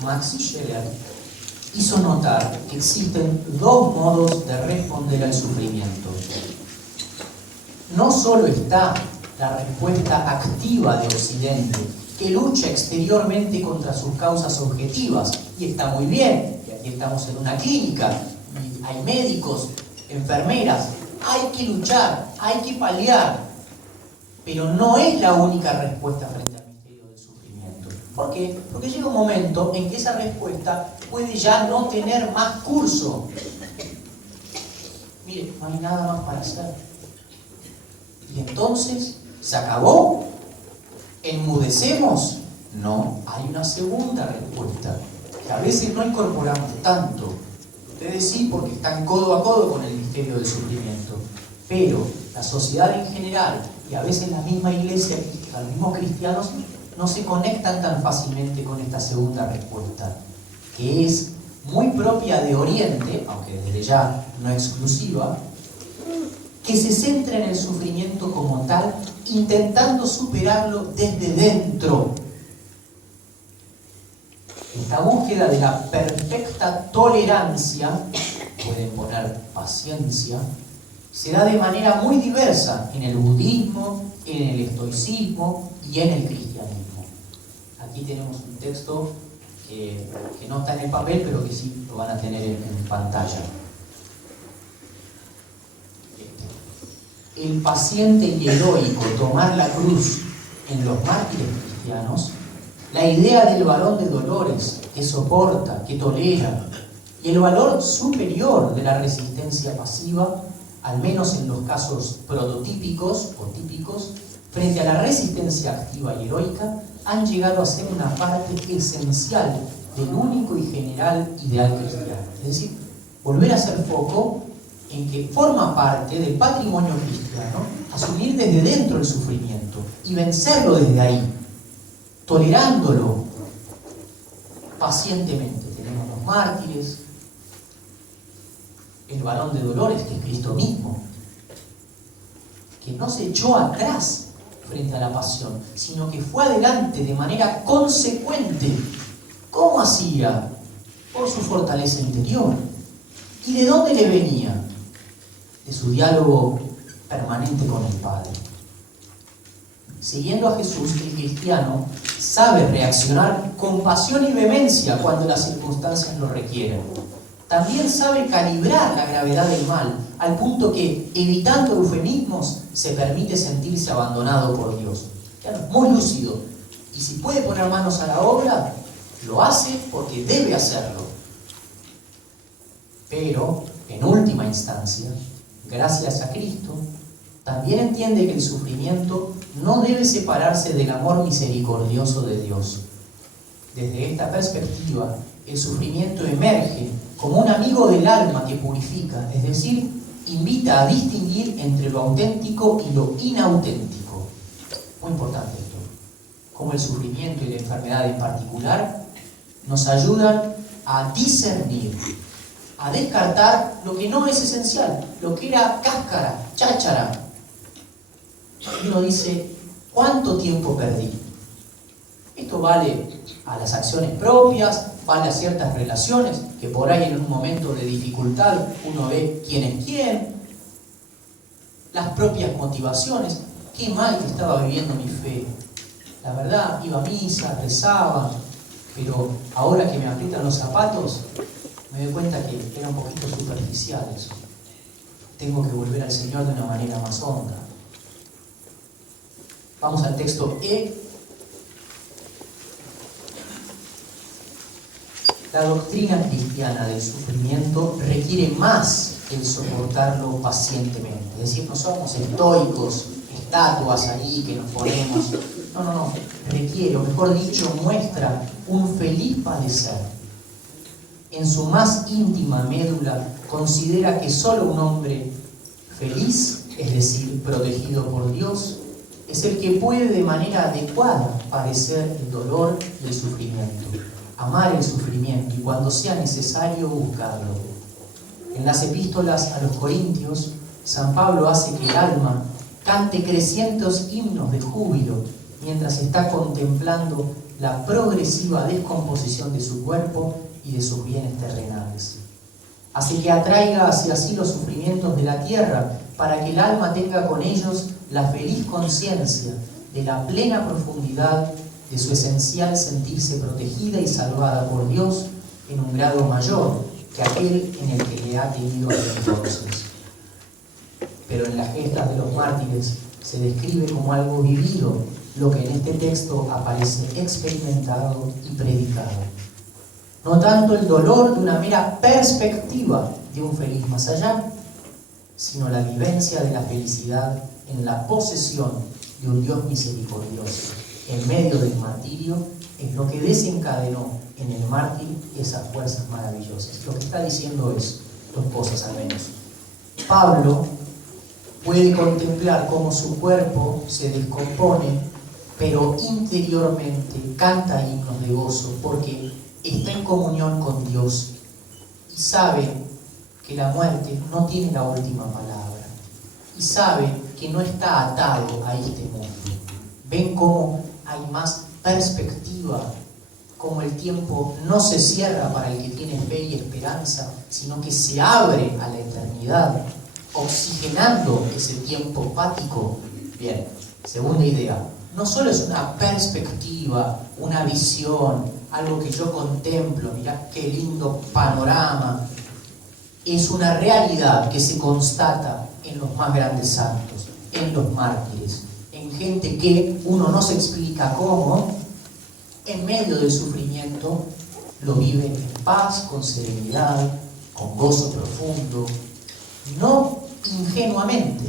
Max Scheler hizo notar que existen dos modos de responder al sufrimiento. No solo está la respuesta activa de Occidente, que lucha exteriormente contra sus causas objetivas, y está muy bien, y aquí estamos en una clínica, y hay médicos, enfermeras, hay que luchar, hay que paliar, pero no es la única respuesta frente al misterio del sufrimiento. ¿Por qué? Porque llega un momento en que esa respuesta puede ya no tener más curso. Mire, no hay nada más para hacer. Y entonces, ¿se acabó? ¿Enmudecemos? No, hay una segunda respuesta, que a veces no incorporamos tanto. Ustedes sí, porque están codo a codo con el misterio del sufrimiento. Pero la sociedad en general, y a veces la misma iglesia, los mismos cristianos, no se conectan tan fácilmente con esta segunda respuesta, que es muy propia de Oriente, aunque desde ya no exclusiva, que se centra en el sufrimiento como tal, intentando superarlo desde dentro. Esta búsqueda de la perfecta tolerancia, pueden poner paciencia, se da de manera muy diversa en el budismo, en el estoicismo y en el cristianismo. Aquí tenemos un texto que no está en el papel, pero que sí lo van a tener en pantalla. El paciente y heroico tomar la cruz en los mártires cristianos, la idea del varón de dolores que soporta, que tolera, y el valor superior de la resistencia pasiva, al menos en los casos prototípicos o típicos, frente a la resistencia activa y heroica, han llegado a ser una parte esencial del único y general ideal cristiano. Es decir, volver a hacer foco en que forma parte del patrimonio cristiano asumir desde dentro el sufrimiento y vencerlo desde ahí, tolerándolo pacientemente. Tenemos los mártires, el varón de dolores, que es Cristo mismo, que no se echó atrás frente a la pasión, sino que fue adelante de manera consecuente. ¿Cómo hacía? Por su fortaleza interior. ¿Y de dónde le venía? De su diálogo permanente con el Padre. Siguiendo a Jesús, el cristiano sabe reaccionar con pasión y vehemencia cuando las circunstancias lo requieren. También sabe calibrar la gravedad del mal, al punto que, evitando eufemismos, se permite sentirse abandonado por Dios. Claro, muy lúcido. Y si puede poner manos a la obra, lo hace porque debe hacerlo. Pero, en última instancia, gracias a Cristo, también entiende que el sufrimiento no debe separarse del amor misericordioso de Dios. Desde esta perspectiva, el sufrimiento emerge como un amigo del alma que purifica, es decir, invita a distinguir entre lo auténtico y lo inauténtico. Muy importante esto. Como el sufrimiento y la enfermedad en particular nos ayudan a discernir, a descartar lo que no es esencial, lo que era cáscara, cháchara. Y uno dice, ¿cuánto tiempo perdí? Esto vale a las acciones propias, vale a ciertas relaciones, que por ahí en un momento de dificultad uno ve quién es quién, las propias motivaciones, qué mal que estaba viviendo mi fe. La verdad, iba a misa, rezaba, pero ahora que me aprietan los zapatos, me doy cuenta que era un poquito superficial eso. Tengo que volver al Señor de una manera más honda. Vamos al texto E. La doctrina cristiana del sufrimiento requiere más el soportarlo pacientemente. Es decir, no somos estoicos, estatuas ahí que nos ponemos. No. Requiere, o mejor dicho, muestra un feliz padecer. En su más íntima médula considera que solo un hombre feliz, es decir, protegido por Dios, es el que puede de manera adecuada padecer el dolor y el sufrimiento, amar el sufrimiento y cuando sea necesario buscarlo. En las epístolas a los Corintios, San Pablo hace que el alma cante crecientes himnos de júbilo mientras está contemplando la progresiva descomposición de su cuerpo y de sus bienes terrenales. Hace que atraiga hacia sí los sufrimientos de la tierra para que el alma tenga con ellos la feliz conciencia de la plena profundidad de su esencial sentirse protegida y salvada por Dios en un grado mayor que aquel en el que le ha tenido hasta entonces. Pero en las gestas de los mártires se describe como algo vivido lo que en este texto aparece experimentado y predicado. No tanto el dolor de una mera perspectiva de un feliz más allá, sino la vivencia de la felicidad en la posesión de un Dios misericordioso en medio del martirio es lo que desencadenó en el mártir esas fuerzas maravillosas. Lo que está diciendo es dos cosas al menos. Pablo puede contemplar cómo su cuerpo se descompone, pero interiormente canta himnos de gozo porque está en comunión con Dios y sabe que la muerte no tiene la última palabra y sabe que no está atado a este mundo. Ven cómo hay más perspectiva, como el tiempo no se cierra para el que tiene fe y esperanza, sino que se abre a la eternidad. oxigenando ese tiempo pático. Bien, segunda idea, no solo es una perspectiva, una visión, algo que yo contemplo, mirá qué lindo panorama, es una realidad que se constata en los más grandes santos, en los mártires, en gente que uno no se explica cómo, en medio del sufrimiento, lo vive en paz, con serenidad, con gozo profundo, no ingenuamente,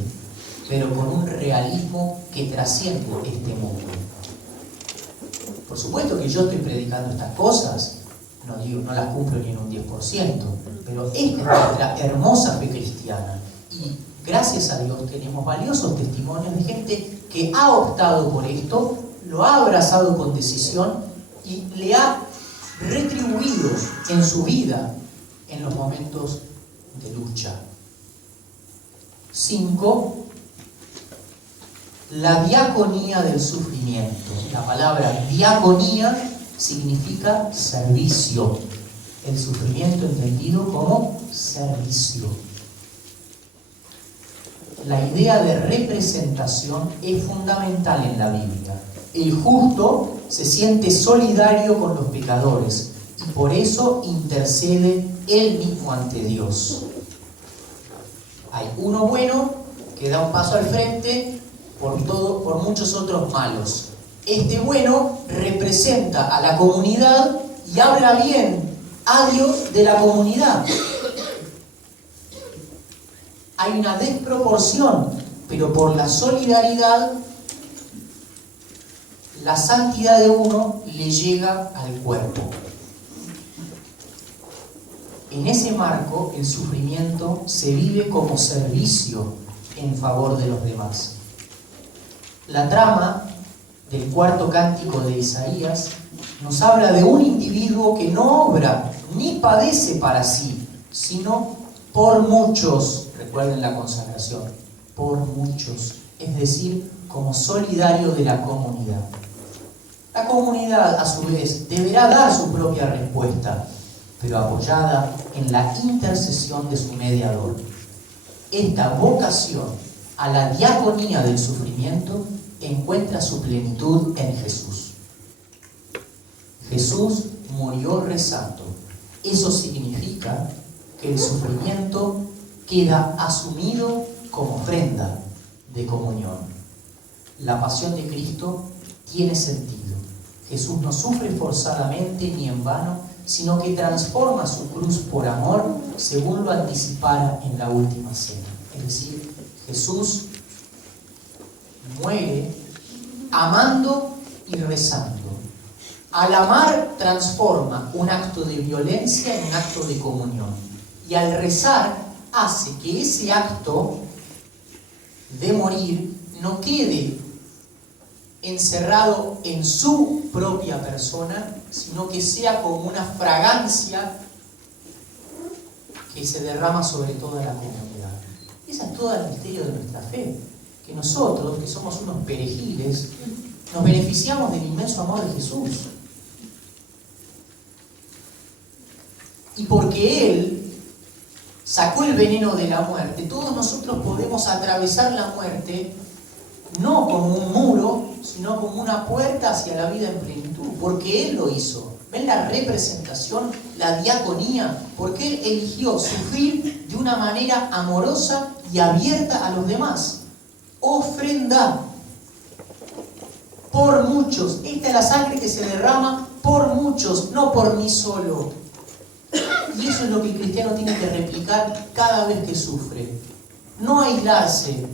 pero con un realismo que trasciende este mundo. Por supuesto que yo estoy predicando estas cosas, no las cumplo ni en un 10%, pero esta es nuestra hermosa fe cristiana. Y gracias a Dios tenemos valiosos testimonios de gente que ha optado por esto, lo ha abrazado con decisión y le ha retribuido en su vida en los momentos de lucha. 5. La diaconía del sufrimiento. La palabra diaconía significa servicio. El sufrimiento entendido como servicio. La idea de representación es fundamental en la Biblia. El justo se siente solidario con los pecadores y por eso intercede él mismo ante Dios. Hay uno bueno que da un paso al frente por muchos otros malos. Este bueno representa a la comunidad y habla bien a Dios de la comunidad. Hay una desproporción, pero por la solidaridad, la santidad de uno le llega al cuerpo. En ese marco, el sufrimiento se vive como servicio en favor de los demás. La trama del cuarto cántico de Isaías nos habla de un individuo que no obra ni padece para sí, sino por muchos. Recuerden la consagración, por muchos, es decir, como solidario de la comunidad. La comunidad, a su vez, deberá dar su propia respuesta, pero apoyada en la intercesión de su mediador. Esta vocación a la diaconía del sufrimiento encuentra su plenitud en Jesús. Jesús murió rezando. Eso significa que el sufrimiento queda asumido como ofrenda de comunión. La pasión de Cristo tiene sentido. Jesús no sufre forzadamente ni en vano, sino que transforma su cruz por amor, según lo anticipara en la última cena. Es decir, Jesús muere amando y rezando. Al amar transforma un acto de violencia en un acto de comunión. Y al rezar hace que ese acto de morir no quede encerrado en su propia persona, sino que sea como una fragancia que se derrama sobre toda la comunidad. Ese es todo el misterio de nuestra fe, que nosotros, que somos unos perejiles, nos beneficiamos del inmenso amor de Jesús. Y porque Él sacó el veneno de la muerte, todos nosotros podemos atravesar la muerte no como un muro, sino como una puerta hacia la vida en plenitud, porque Él lo hizo. ¿Ven la representación, la diaconía? Porque Él eligió sufrir de una manera amorosa y abierta a los demás. Ofrenda por muchos. Esta es la sangre que se derrama por muchos, no por mí solo. Y eso es lo que el cristiano tiene que replicar cada vez que sufre. No aislarse.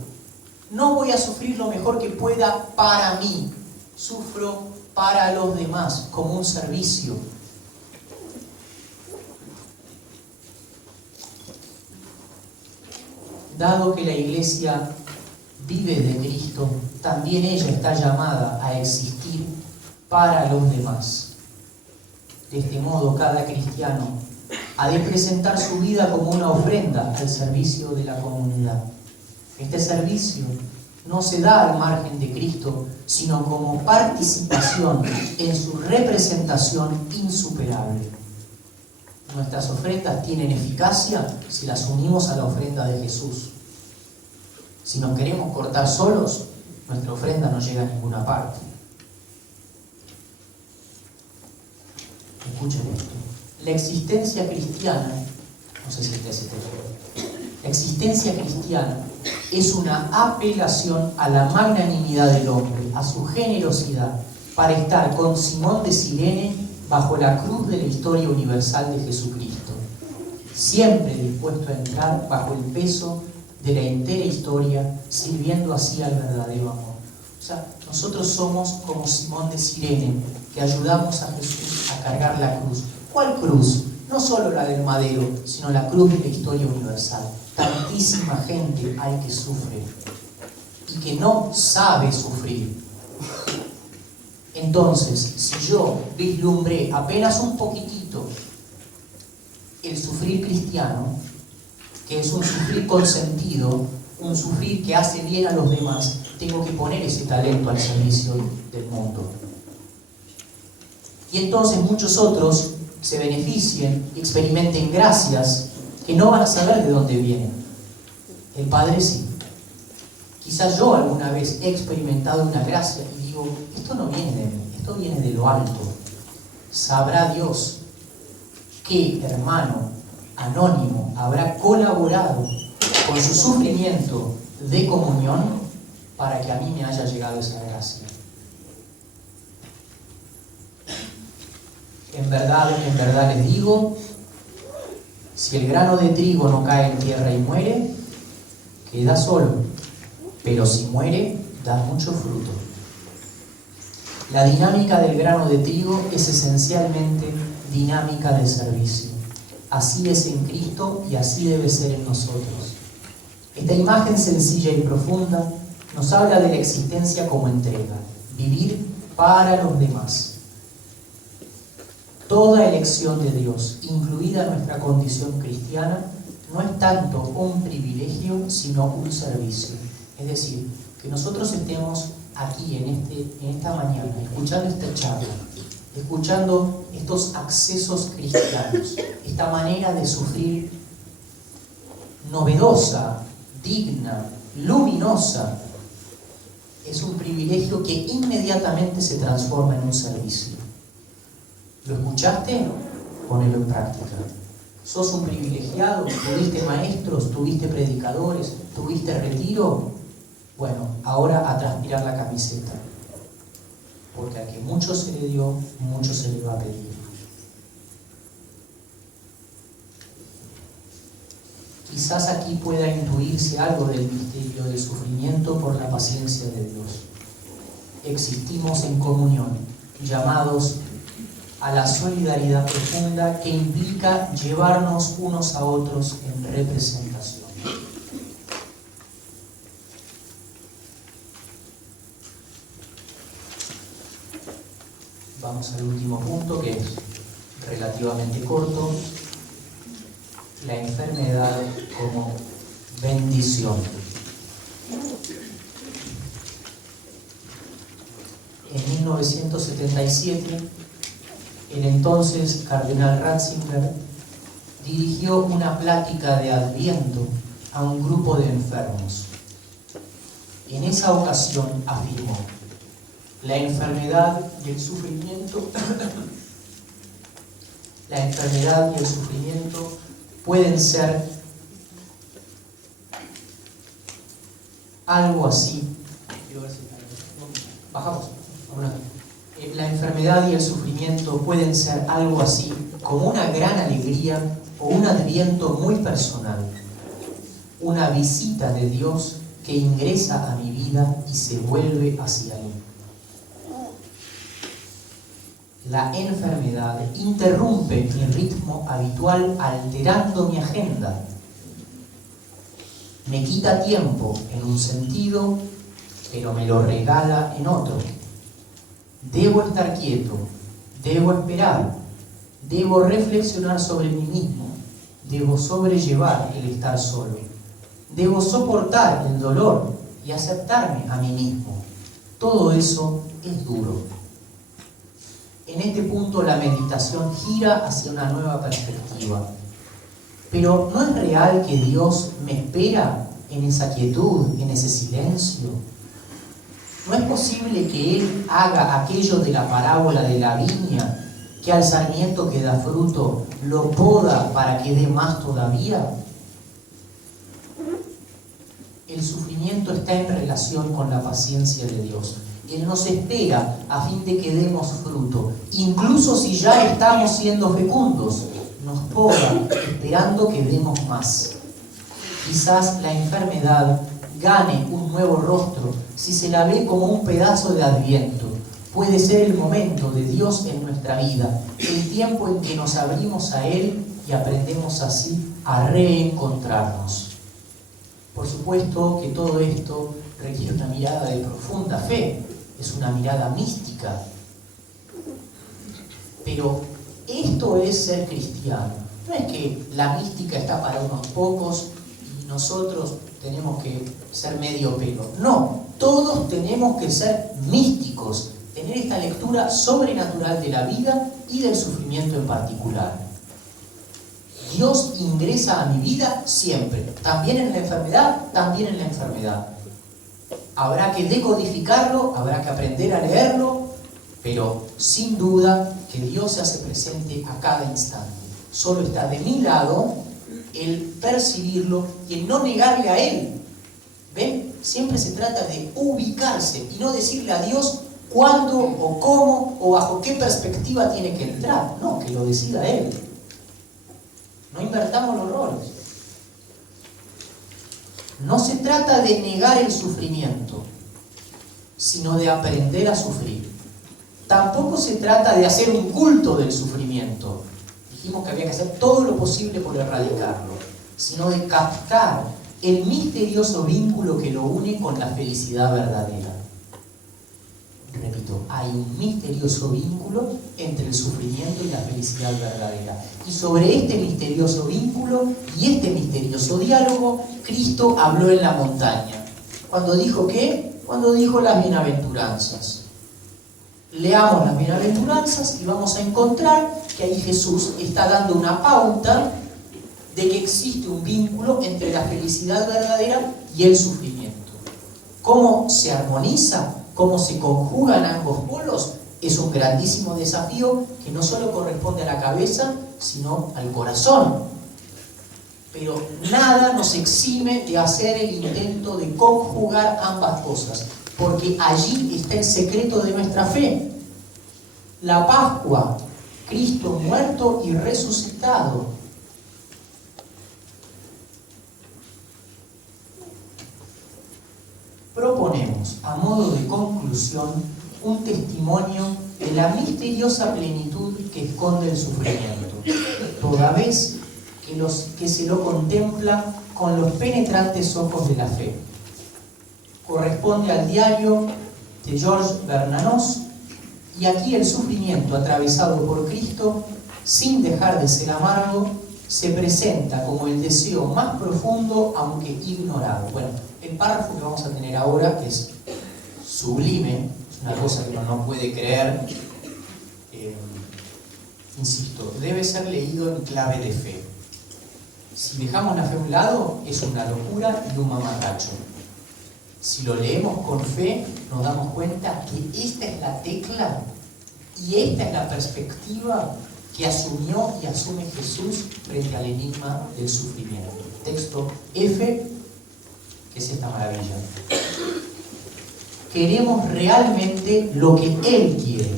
No voy a sufrir lo mejor que pueda para mí. Sufro para los demás, como un servicio. Dado que la Iglesia vive de Cristo, también ella está llamada a existir para los demás. De este modo, cada cristiano ha de presentar su vida como una ofrenda al servicio de la comunidad. Este servicio no se da al margen de Cristo, sino como participación en su representación insuperable. Nuestras ofrendas tienen eficacia si las unimos a la ofrenda de Jesús. Si nos queremos cortar solos, nuestra ofrenda no llega a ninguna parte. Escuchen esto. La existencia cristiana, no sé si ustedes se entendió, la existencia cristiana es una apelación a la magnanimidad del hombre, a su generosidad, para estar con Simón de Cirene bajo la cruz de la historia universal de Jesucristo, siempre dispuesto a entrar bajo el peso de la entera historia, sirviendo así al verdadero amor. O sea, nosotros somos como Simón de Cirene, que ayudamos a Jesús a cargar la cruz. ¿Cuál cruz? No solo la del madero, sino la cruz de la historia universal. Tantísima gente hay que sufre y que no sabe sufrir. Entonces, si yo vislumbré apenas un poquitito el sufrir cristiano, que es un sufrir con sentido, un sufrir que hace bien a los demás, tengo que poner ese talento al servicio del mundo. Y entonces muchos otros se beneficien y experimenten gracias que no van a saber de dónde vienen. El Padre sí. Quizás yo alguna vez he experimentado una gracia y digo, esto no viene de mí, esto viene de lo alto. Sabrá Dios qué hermano anónimo habrá colaborado con su sufrimiento de comunión para que a mí me haya llegado esa gracia. En verdad les digo, si el grano de trigo no cae en tierra y muere, queda solo, pero si muere, da mucho fruto. La dinámica del grano de trigo es esencialmente dinámica de servicio. Así es en Cristo y así debe ser en nosotros. Esta imagen sencilla y profunda nos habla de la existencia como entrega, vivir para los demás. Toda elección de Dios, incluida nuestra condición cristiana, no es tanto un privilegio, sino un servicio. Es decir, que nosotros estemos aquí en esta mañana, escuchando esta charla, escuchando estos accesos cristianos, esta manera de sufrir novedosa, digna, luminosa, es un privilegio que inmediatamente se transforma en un servicio. ¿Lo escuchaste? Ponelo en práctica. ¿Sos un privilegiado? ¿Tuviste maestros? ¿Tuviste predicadores? ¿Tuviste retiro? Bueno, ahora a transpirar la camiseta. Porque a que mucho se le dio, mucho se le va a pedir. Quizás aquí pueda intuirse algo del misterio del sufrimiento por la paciencia de Dios. Existimos en comunión, llamados a la solidaridad profunda que implica llevarnos unos a otros en representación. Vamos al último punto, que es relativamente corto: la enfermedad como bendición. En 1977, el entonces cardenal Ratzinger dirigió una plática de Adviento a un grupo de enfermos. En esa ocasión afirmó: la enfermedad y el sufrimiento pueden ser algo así. Bajamos. La enfermedad y el sufrimiento pueden ser algo así como una gran alegría o un adviento muy personal, una visita de Dios que ingresa a mi vida y se vuelve hacia mí. La enfermedad interrumpe mi ritmo habitual alterando mi agenda. Me quita tiempo en un sentido, pero me lo regala en otro. Debo estar quieto, debo esperar, debo reflexionar sobre mí mismo, debo sobrellevar el estar solo, debo soportar el dolor y aceptarme a mí mismo. Todo eso es duro. En este punto la meditación gira hacia una nueva perspectiva. Pero ¿no es real que Dios me espera en esa quietud, en ese silencio? ¿No es posible que Él haga aquello de la parábola de la viña, que al sarmiento que da fruto lo poda para que dé más todavía? El sufrimiento está en relación con la paciencia de Dios. Él nos espera a fin de que demos fruto. Incluso si ya estamos siendo fecundos, nos poda esperando que demos más. Quizás la enfermedad gane un nuevo rostro si se la ve como un pedazo de Adviento. Puede ser el momento de Dios en nuestra vida, el tiempo en que nos abrimos a Él y aprendemos así a reencontrarnos. Por supuesto que todo esto requiere una mirada de profunda fe, es una mirada mística. Pero esto es ser cristiano. No es que la mística está para unos pocos y nosotros tenemos que ser medio pelo. No, todos tenemos que ser místicos, tener esta lectura sobrenatural de la vida y del sufrimiento en particular. Dios ingresa a mi vida siempre, también en la enfermedad, también en la enfermedad. Habrá que decodificarlo, habrá que aprender a leerlo, pero sin duda que Dios se hace presente a cada instante. Solo está de mi lado el percibirlo y el no negarle a Él. ¿Ven? Siempre se trata de ubicarse y no decirle a Dios cuándo o cómo o bajo qué perspectiva tiene que entrar. No, que lo decida Él. No invertamos los roles. No se trata de negar el sufrimiento, sino de aprender a sufrir. Tampoco se trata de hacer un culto del sufrimiento. Dijimos que había que hacer todo lo posible por erradicarlo, sino de captar el misterioso vínculo que lo une con la felicidad verdadera. Repito, hay un misterioso vínculo entre el sufrimiento y la felicidad verdadera. Y sobre este misterioso vínculo y este misterioso diálogo, Cristo habló en la montaña. ¿Cuándo dijo qué? Cuando dijo las bienaventuranzas. Leamos las bienaventuranzas y vamos a encontrar que ahí Jesús está dando una pauta de que existe un vínculo entre la felicidad verdadera y el sufrimiento. ¿Cómo se armoniza? ¿Cómo se conjugan ambos polos? Es un grandísimo desafío que no solo corresponde a la cabeza, sino al corazón. Pero nada nos exime de hacer el intento de conjugar ambas cosas, porque allí está el secreto de nuestra fe. La Pascua, Cristo muerto y resucitado. Proponemos, a modo de conclusión, un testimonio de la misteriosa plenitud que esconde el sufrimiento, toda vez que se lo contempla con los penetrantes ojos de la fe. Corresponde al diario de Georges Bernanos, y aquí el sufrimiento atravesado por Cristo, sin dejar de ser amargo, se presenta como el deseo más profundo, aunque ignorado. Bueno, el párrafo que vamos a tener ahora, que es sublime, es una cosa que uno no puede creer, insisto, debe ser leído en clave de fe. Si dejamos la fe a un lado, es una locura y un mamarracho. Si lo leemos con fe, nos damos cuenta que esta es la tecla y esta es la perspectiva que asumió y asume Jesús frente al enigma del sufrimiento. Texto F, que es esta maravilla. Queremos realmente lo que Él quiere.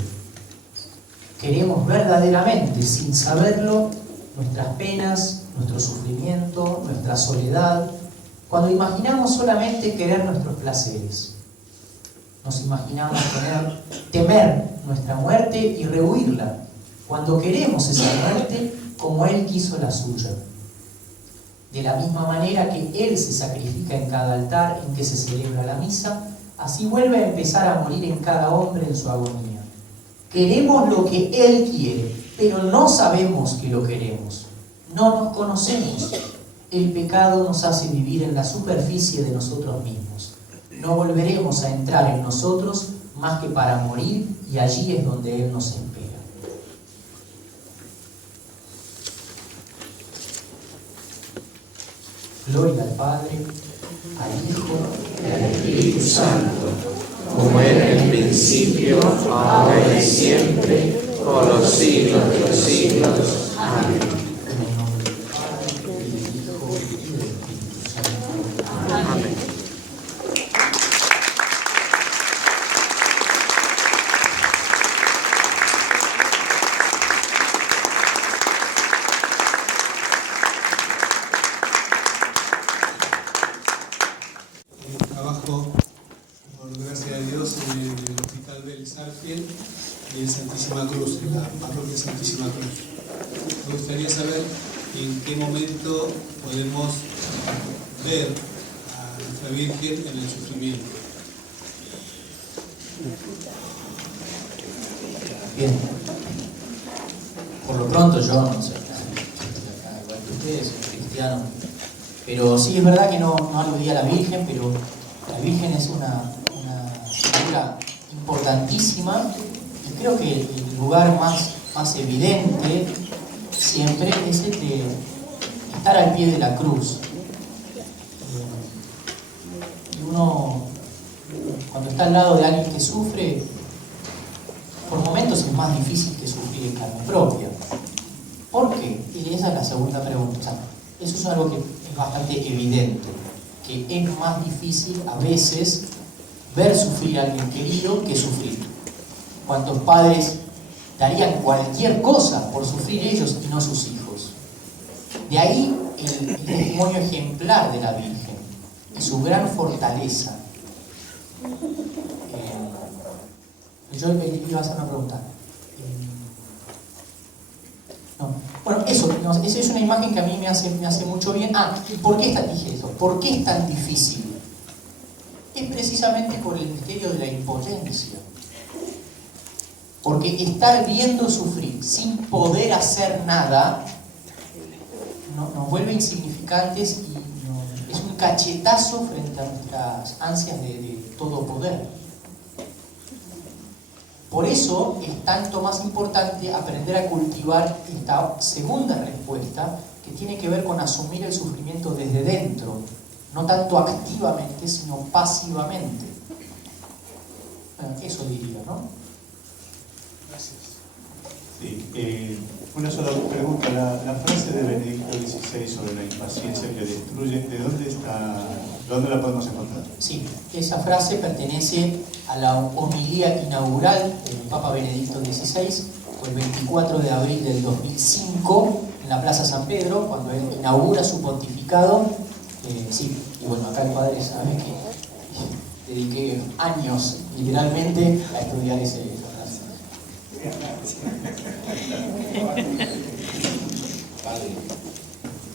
Queremos verdaderamente, sin saberlo, nuestras penas, nuestro sufrimiento, nuestra soledad, cuando imaginamos solamente querer nuestros placeres. Nos imaginamos temer nuestra muerte y rehuirla, cuando queremos esa muerte como Él quiso la suya. De la misma manera que Él se sacrifica en cada altar en que se celebra la misa, así vuelve a empezar a morir en cada hombre en su agonía. Queremos lo que Él quiere, pero no sabemos que lo queremos. No nos conocemos. El pecado nos hace vivir en la superficie de nosotros mismos. No volveremos a entrar en nosotros más que para morir, y allí es donde Él nos espera. Gloria al Padre, al Hijo y al Espíritu Santo, como era en el principio, ahora y siempre, por los siglos de los siglos. Amén. En el nombre del Padre, y del Hijo, y del Espíritu Santo. Amén. Trabajo, por gracia de Dios, en el Hospital Vélez Arfiel y en Santísima Cruz, en la parroquia Santísima Cruz. Me gustaría saber en qué momento podemos ver a nuestra Virgen en el sufrimiento. Bien. Por lo pronto yo no sé, igual que ustedes, soy cristiano. Pero sí es verdad que no aludía a la Virgen, pero la Virgen es una figura importantísima y creo que el lugar más evidente siempre es el de estar al pie de la cruz. Y uno, cuando está al lado de alguien que sufre, por momentos es más difícil que sufrir en carne propia. ¿Por qué? Y esa es la segunda pregunta. O sea, eso es algo que es bastante evidente, que es más difícil a veces ver sufrir a alguien querido que sufrir. ¿Cuántos padres darían cualquier cosa por sufrir ellos y no sus hijos? De ahí el testimonio ejemplar de la Virgen y su gran fortaleza. Yo iba a hacer una pregunta. Bueno, esa es una imagen que a mí me hace mucho bien. ¿Por qué dije eso? ¿Por qué es tan difícil? Es precisamente por el misterio de la impotencia. Porque estar viendo sufrir sin poder hacer nada nos vuelve insignificantes y es un cachetazo frente a nuestras ansias de todo poder. Por eso es tanto más importante aprender a cultivar esta segunda respuesta que tiene que ver con asumir el sufrimiento desde dentro, no tanto activamente, sino pasivamente. Bueno, eso diría, ¿no? Gracias. Sí, una sola pregunta. La frase de Benedicto XVI sobre la impaciencia que destruye, ¿de dónde está? ¿Dónde la podemos encontrar? Sí, esa frase pertenece a la homilía inaugural del Papa Benedicto XVI, fue el 24 de abril del 2005, en la Plaza San Pedro, cuando él inaugura su pontificado. Sí, y bueno, acá el padre sabe que dediqué años, literalmente, a estudiar esa frase.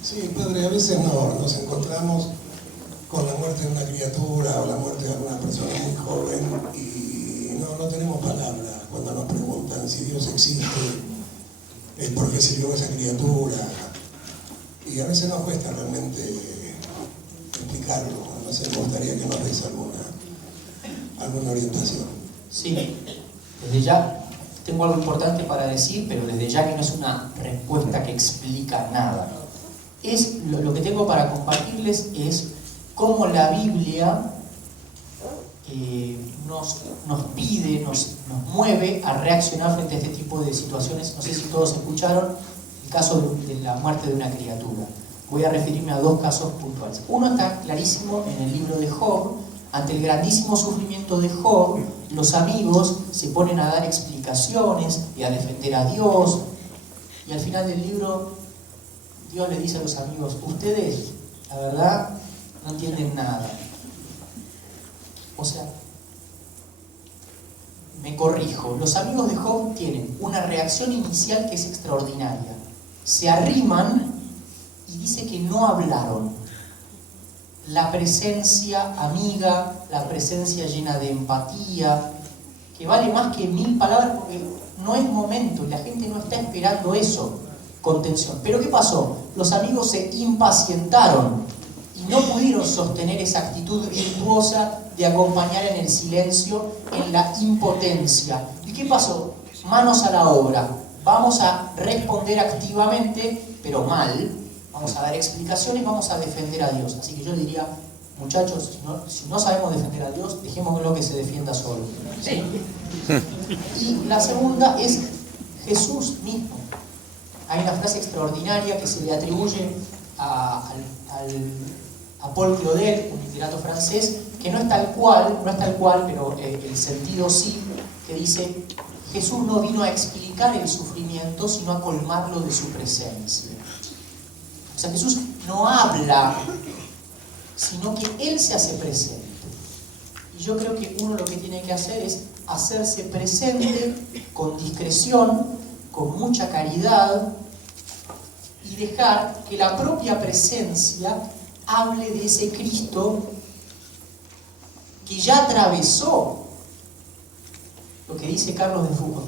Sí, padre, a veces nos encontramos con la muerte de una criatura o la muerte de una persona muy joven y no tenemos palabras cuando nos preguntan si Dios existe, es porque se dio esa criatura, y a veces nos cuesta realmente explicarlo. No sé, me gustaría que nos des alguna orientación. Sí, desde ya tengo algo importante para decir, pero desde ya que no es una respuesta que explica nada. Lo que tengo para compartirles es cómo la Biblia nos pide, nos mueve a reaccionar frente a este tipo de situaciones. No sé si todos escucharon el caso de la muerte de una criatura. Voy a referirme a dos casos puntuales. Uno está clarísimo en el libro de Job. Ante el grandísimo sufrimiento de Job, los amigos se ponen a dar explicaciones y a defender a Dios. Y al final del libro, Dios le dice a los amigos: ustedes, la verdad, no entienden nada. O sea, me corrijo, los amigos de Job tienen una reacción inicial que es extraordinaria. Se arriman y dice que no hablaron. La presencia amiga, la presencia llena de empatía, que vale más que 1000 palabras, porque no es momento y la gente no está esperando eso, contención. Pero ¿qué pasó? Los amigos se impacientaron y no pudieron sostener esa actitud virtuosa de acompañar en el silencio, en la impotencia. ¿Y qué pasó? Manos a la obra. Vamos a responder activamente, pero mal. Vamos a dar explicaciones, vamos a defender a Dios. Así que yo diría, muchachos, si no sabemos defender a Dios, dejémoslo que se defienda solo. ¿Sí? Y la segunda es Jesús mismo. Hay una frase extraordinaria que se le atribuye a Paul Claudel, un literato francés, que no es tal cual, pero el sentido sí, que dice: Jesús no vino a explicar el sufrimiento, sino a colmarlo de su presencia. O sea, Jesús no habla, sino que Él se hace presente. Y yo creo que uno lo que tiene que hacer es hacerse presente con discreción, con mucha caridad, y dejar que la propia presencia hable de ese Cristo que ya atravesó lo que dice Carlos de Foucault.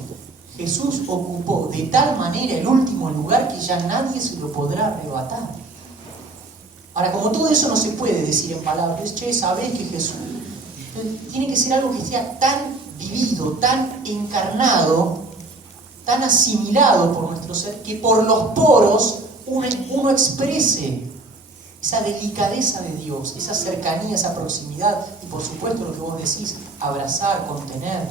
Jesús ocupó de tal manera el último lugar que ya nadie se lo podrá arrebatar. Ahora, como todo eso no se puede decir en palabras, che, sabés que Jesús, tiene que ser algo que sea tan vivido, tan encarnado, tan asimilado por nuestro ser, que por los poros uno exprese esa delicadeza de Dios, esa cercanía, esa proximidad, y por supuesto lo que vos decís, abrazar, contener.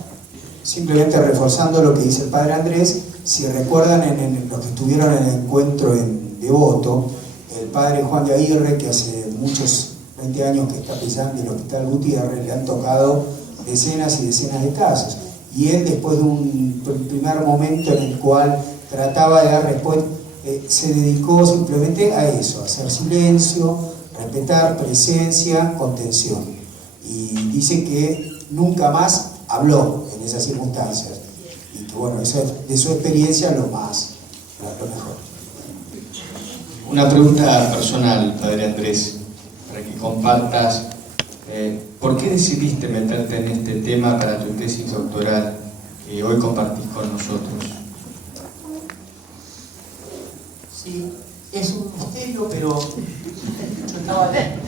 Simplemente reforzando lo que dice el padre Andrés, si recuerdan los que estuvieron en el encuentro en Devoto, el padre Juan de Aguirre, que hace muchos 20 años que está pisando en el Hospital Gutiérrez, le han tocado decenas y decenas de casos. Y él, después de un primer momento en el cual trataba de dar respuesta, se dedicó simplemente a eso, a hacer silencio, respetar, presencia, contención. Y dice que nunca más habló en esas circunstancias. Y que bueno, eso es de su experiencia lo mejor. Una pregunta personal, padre Andrés, para que compartas. ¿Por qué decidiste meterte en este tema para tu tesis doctoral que hoy compartís con nosotros? Sí, es un misterio, pero yo estaba ahí.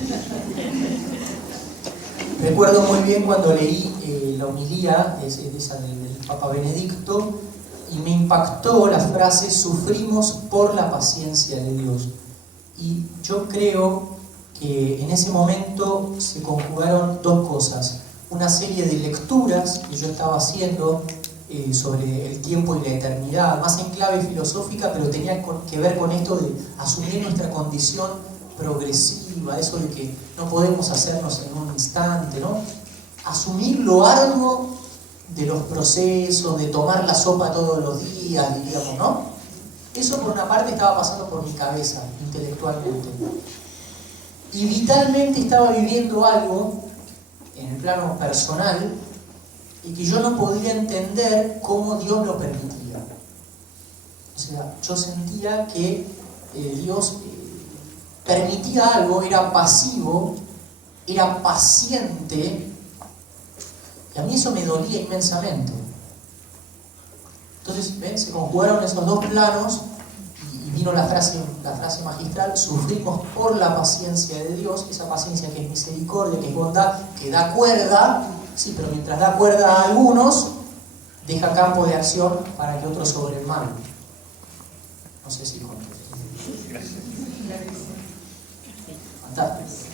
Recuerdo muy bien cuando leí la homilía esa del Papa Benedicto, y me impactó la frase: sufrimos por la paciencia de Dios. Y yo creo que en ese momento se conjugaron dos cosas: una serie de lecturas que yo estaba haciendo sobre el tiempo y la eternidad, más en clave filosófica, pero tenía que ver con esto de asumir nuestra condición progresiva, eso de que no podemos hacernos en un instante, ¿no? Asumir lo arduo de los procesos, de tomar la sopa todos los días, diríamos, ¿no? Eso por una parte estaba pasando por mi cabeza, intelectualmente. Y vitalmente estaba viviendo algo en el plano personal y que yo no podía entender cómo Dios lo permitía. O sea, yo sentía que Dios permitía algo, era pasivo, era paciente, y a mí eso me dolía inmensamente. Entonces, ¿ven? Se conjugaron esos dos planos y vino la frase magistral: sufrimos por la paciencia de Dios, esa paciencia que es misericordia, que es bondad, que da cuerda, sí, pero mientras da cuerda a algunos, deja campo de acción para que otros sobren mal. No sé si contesto. Fantástico.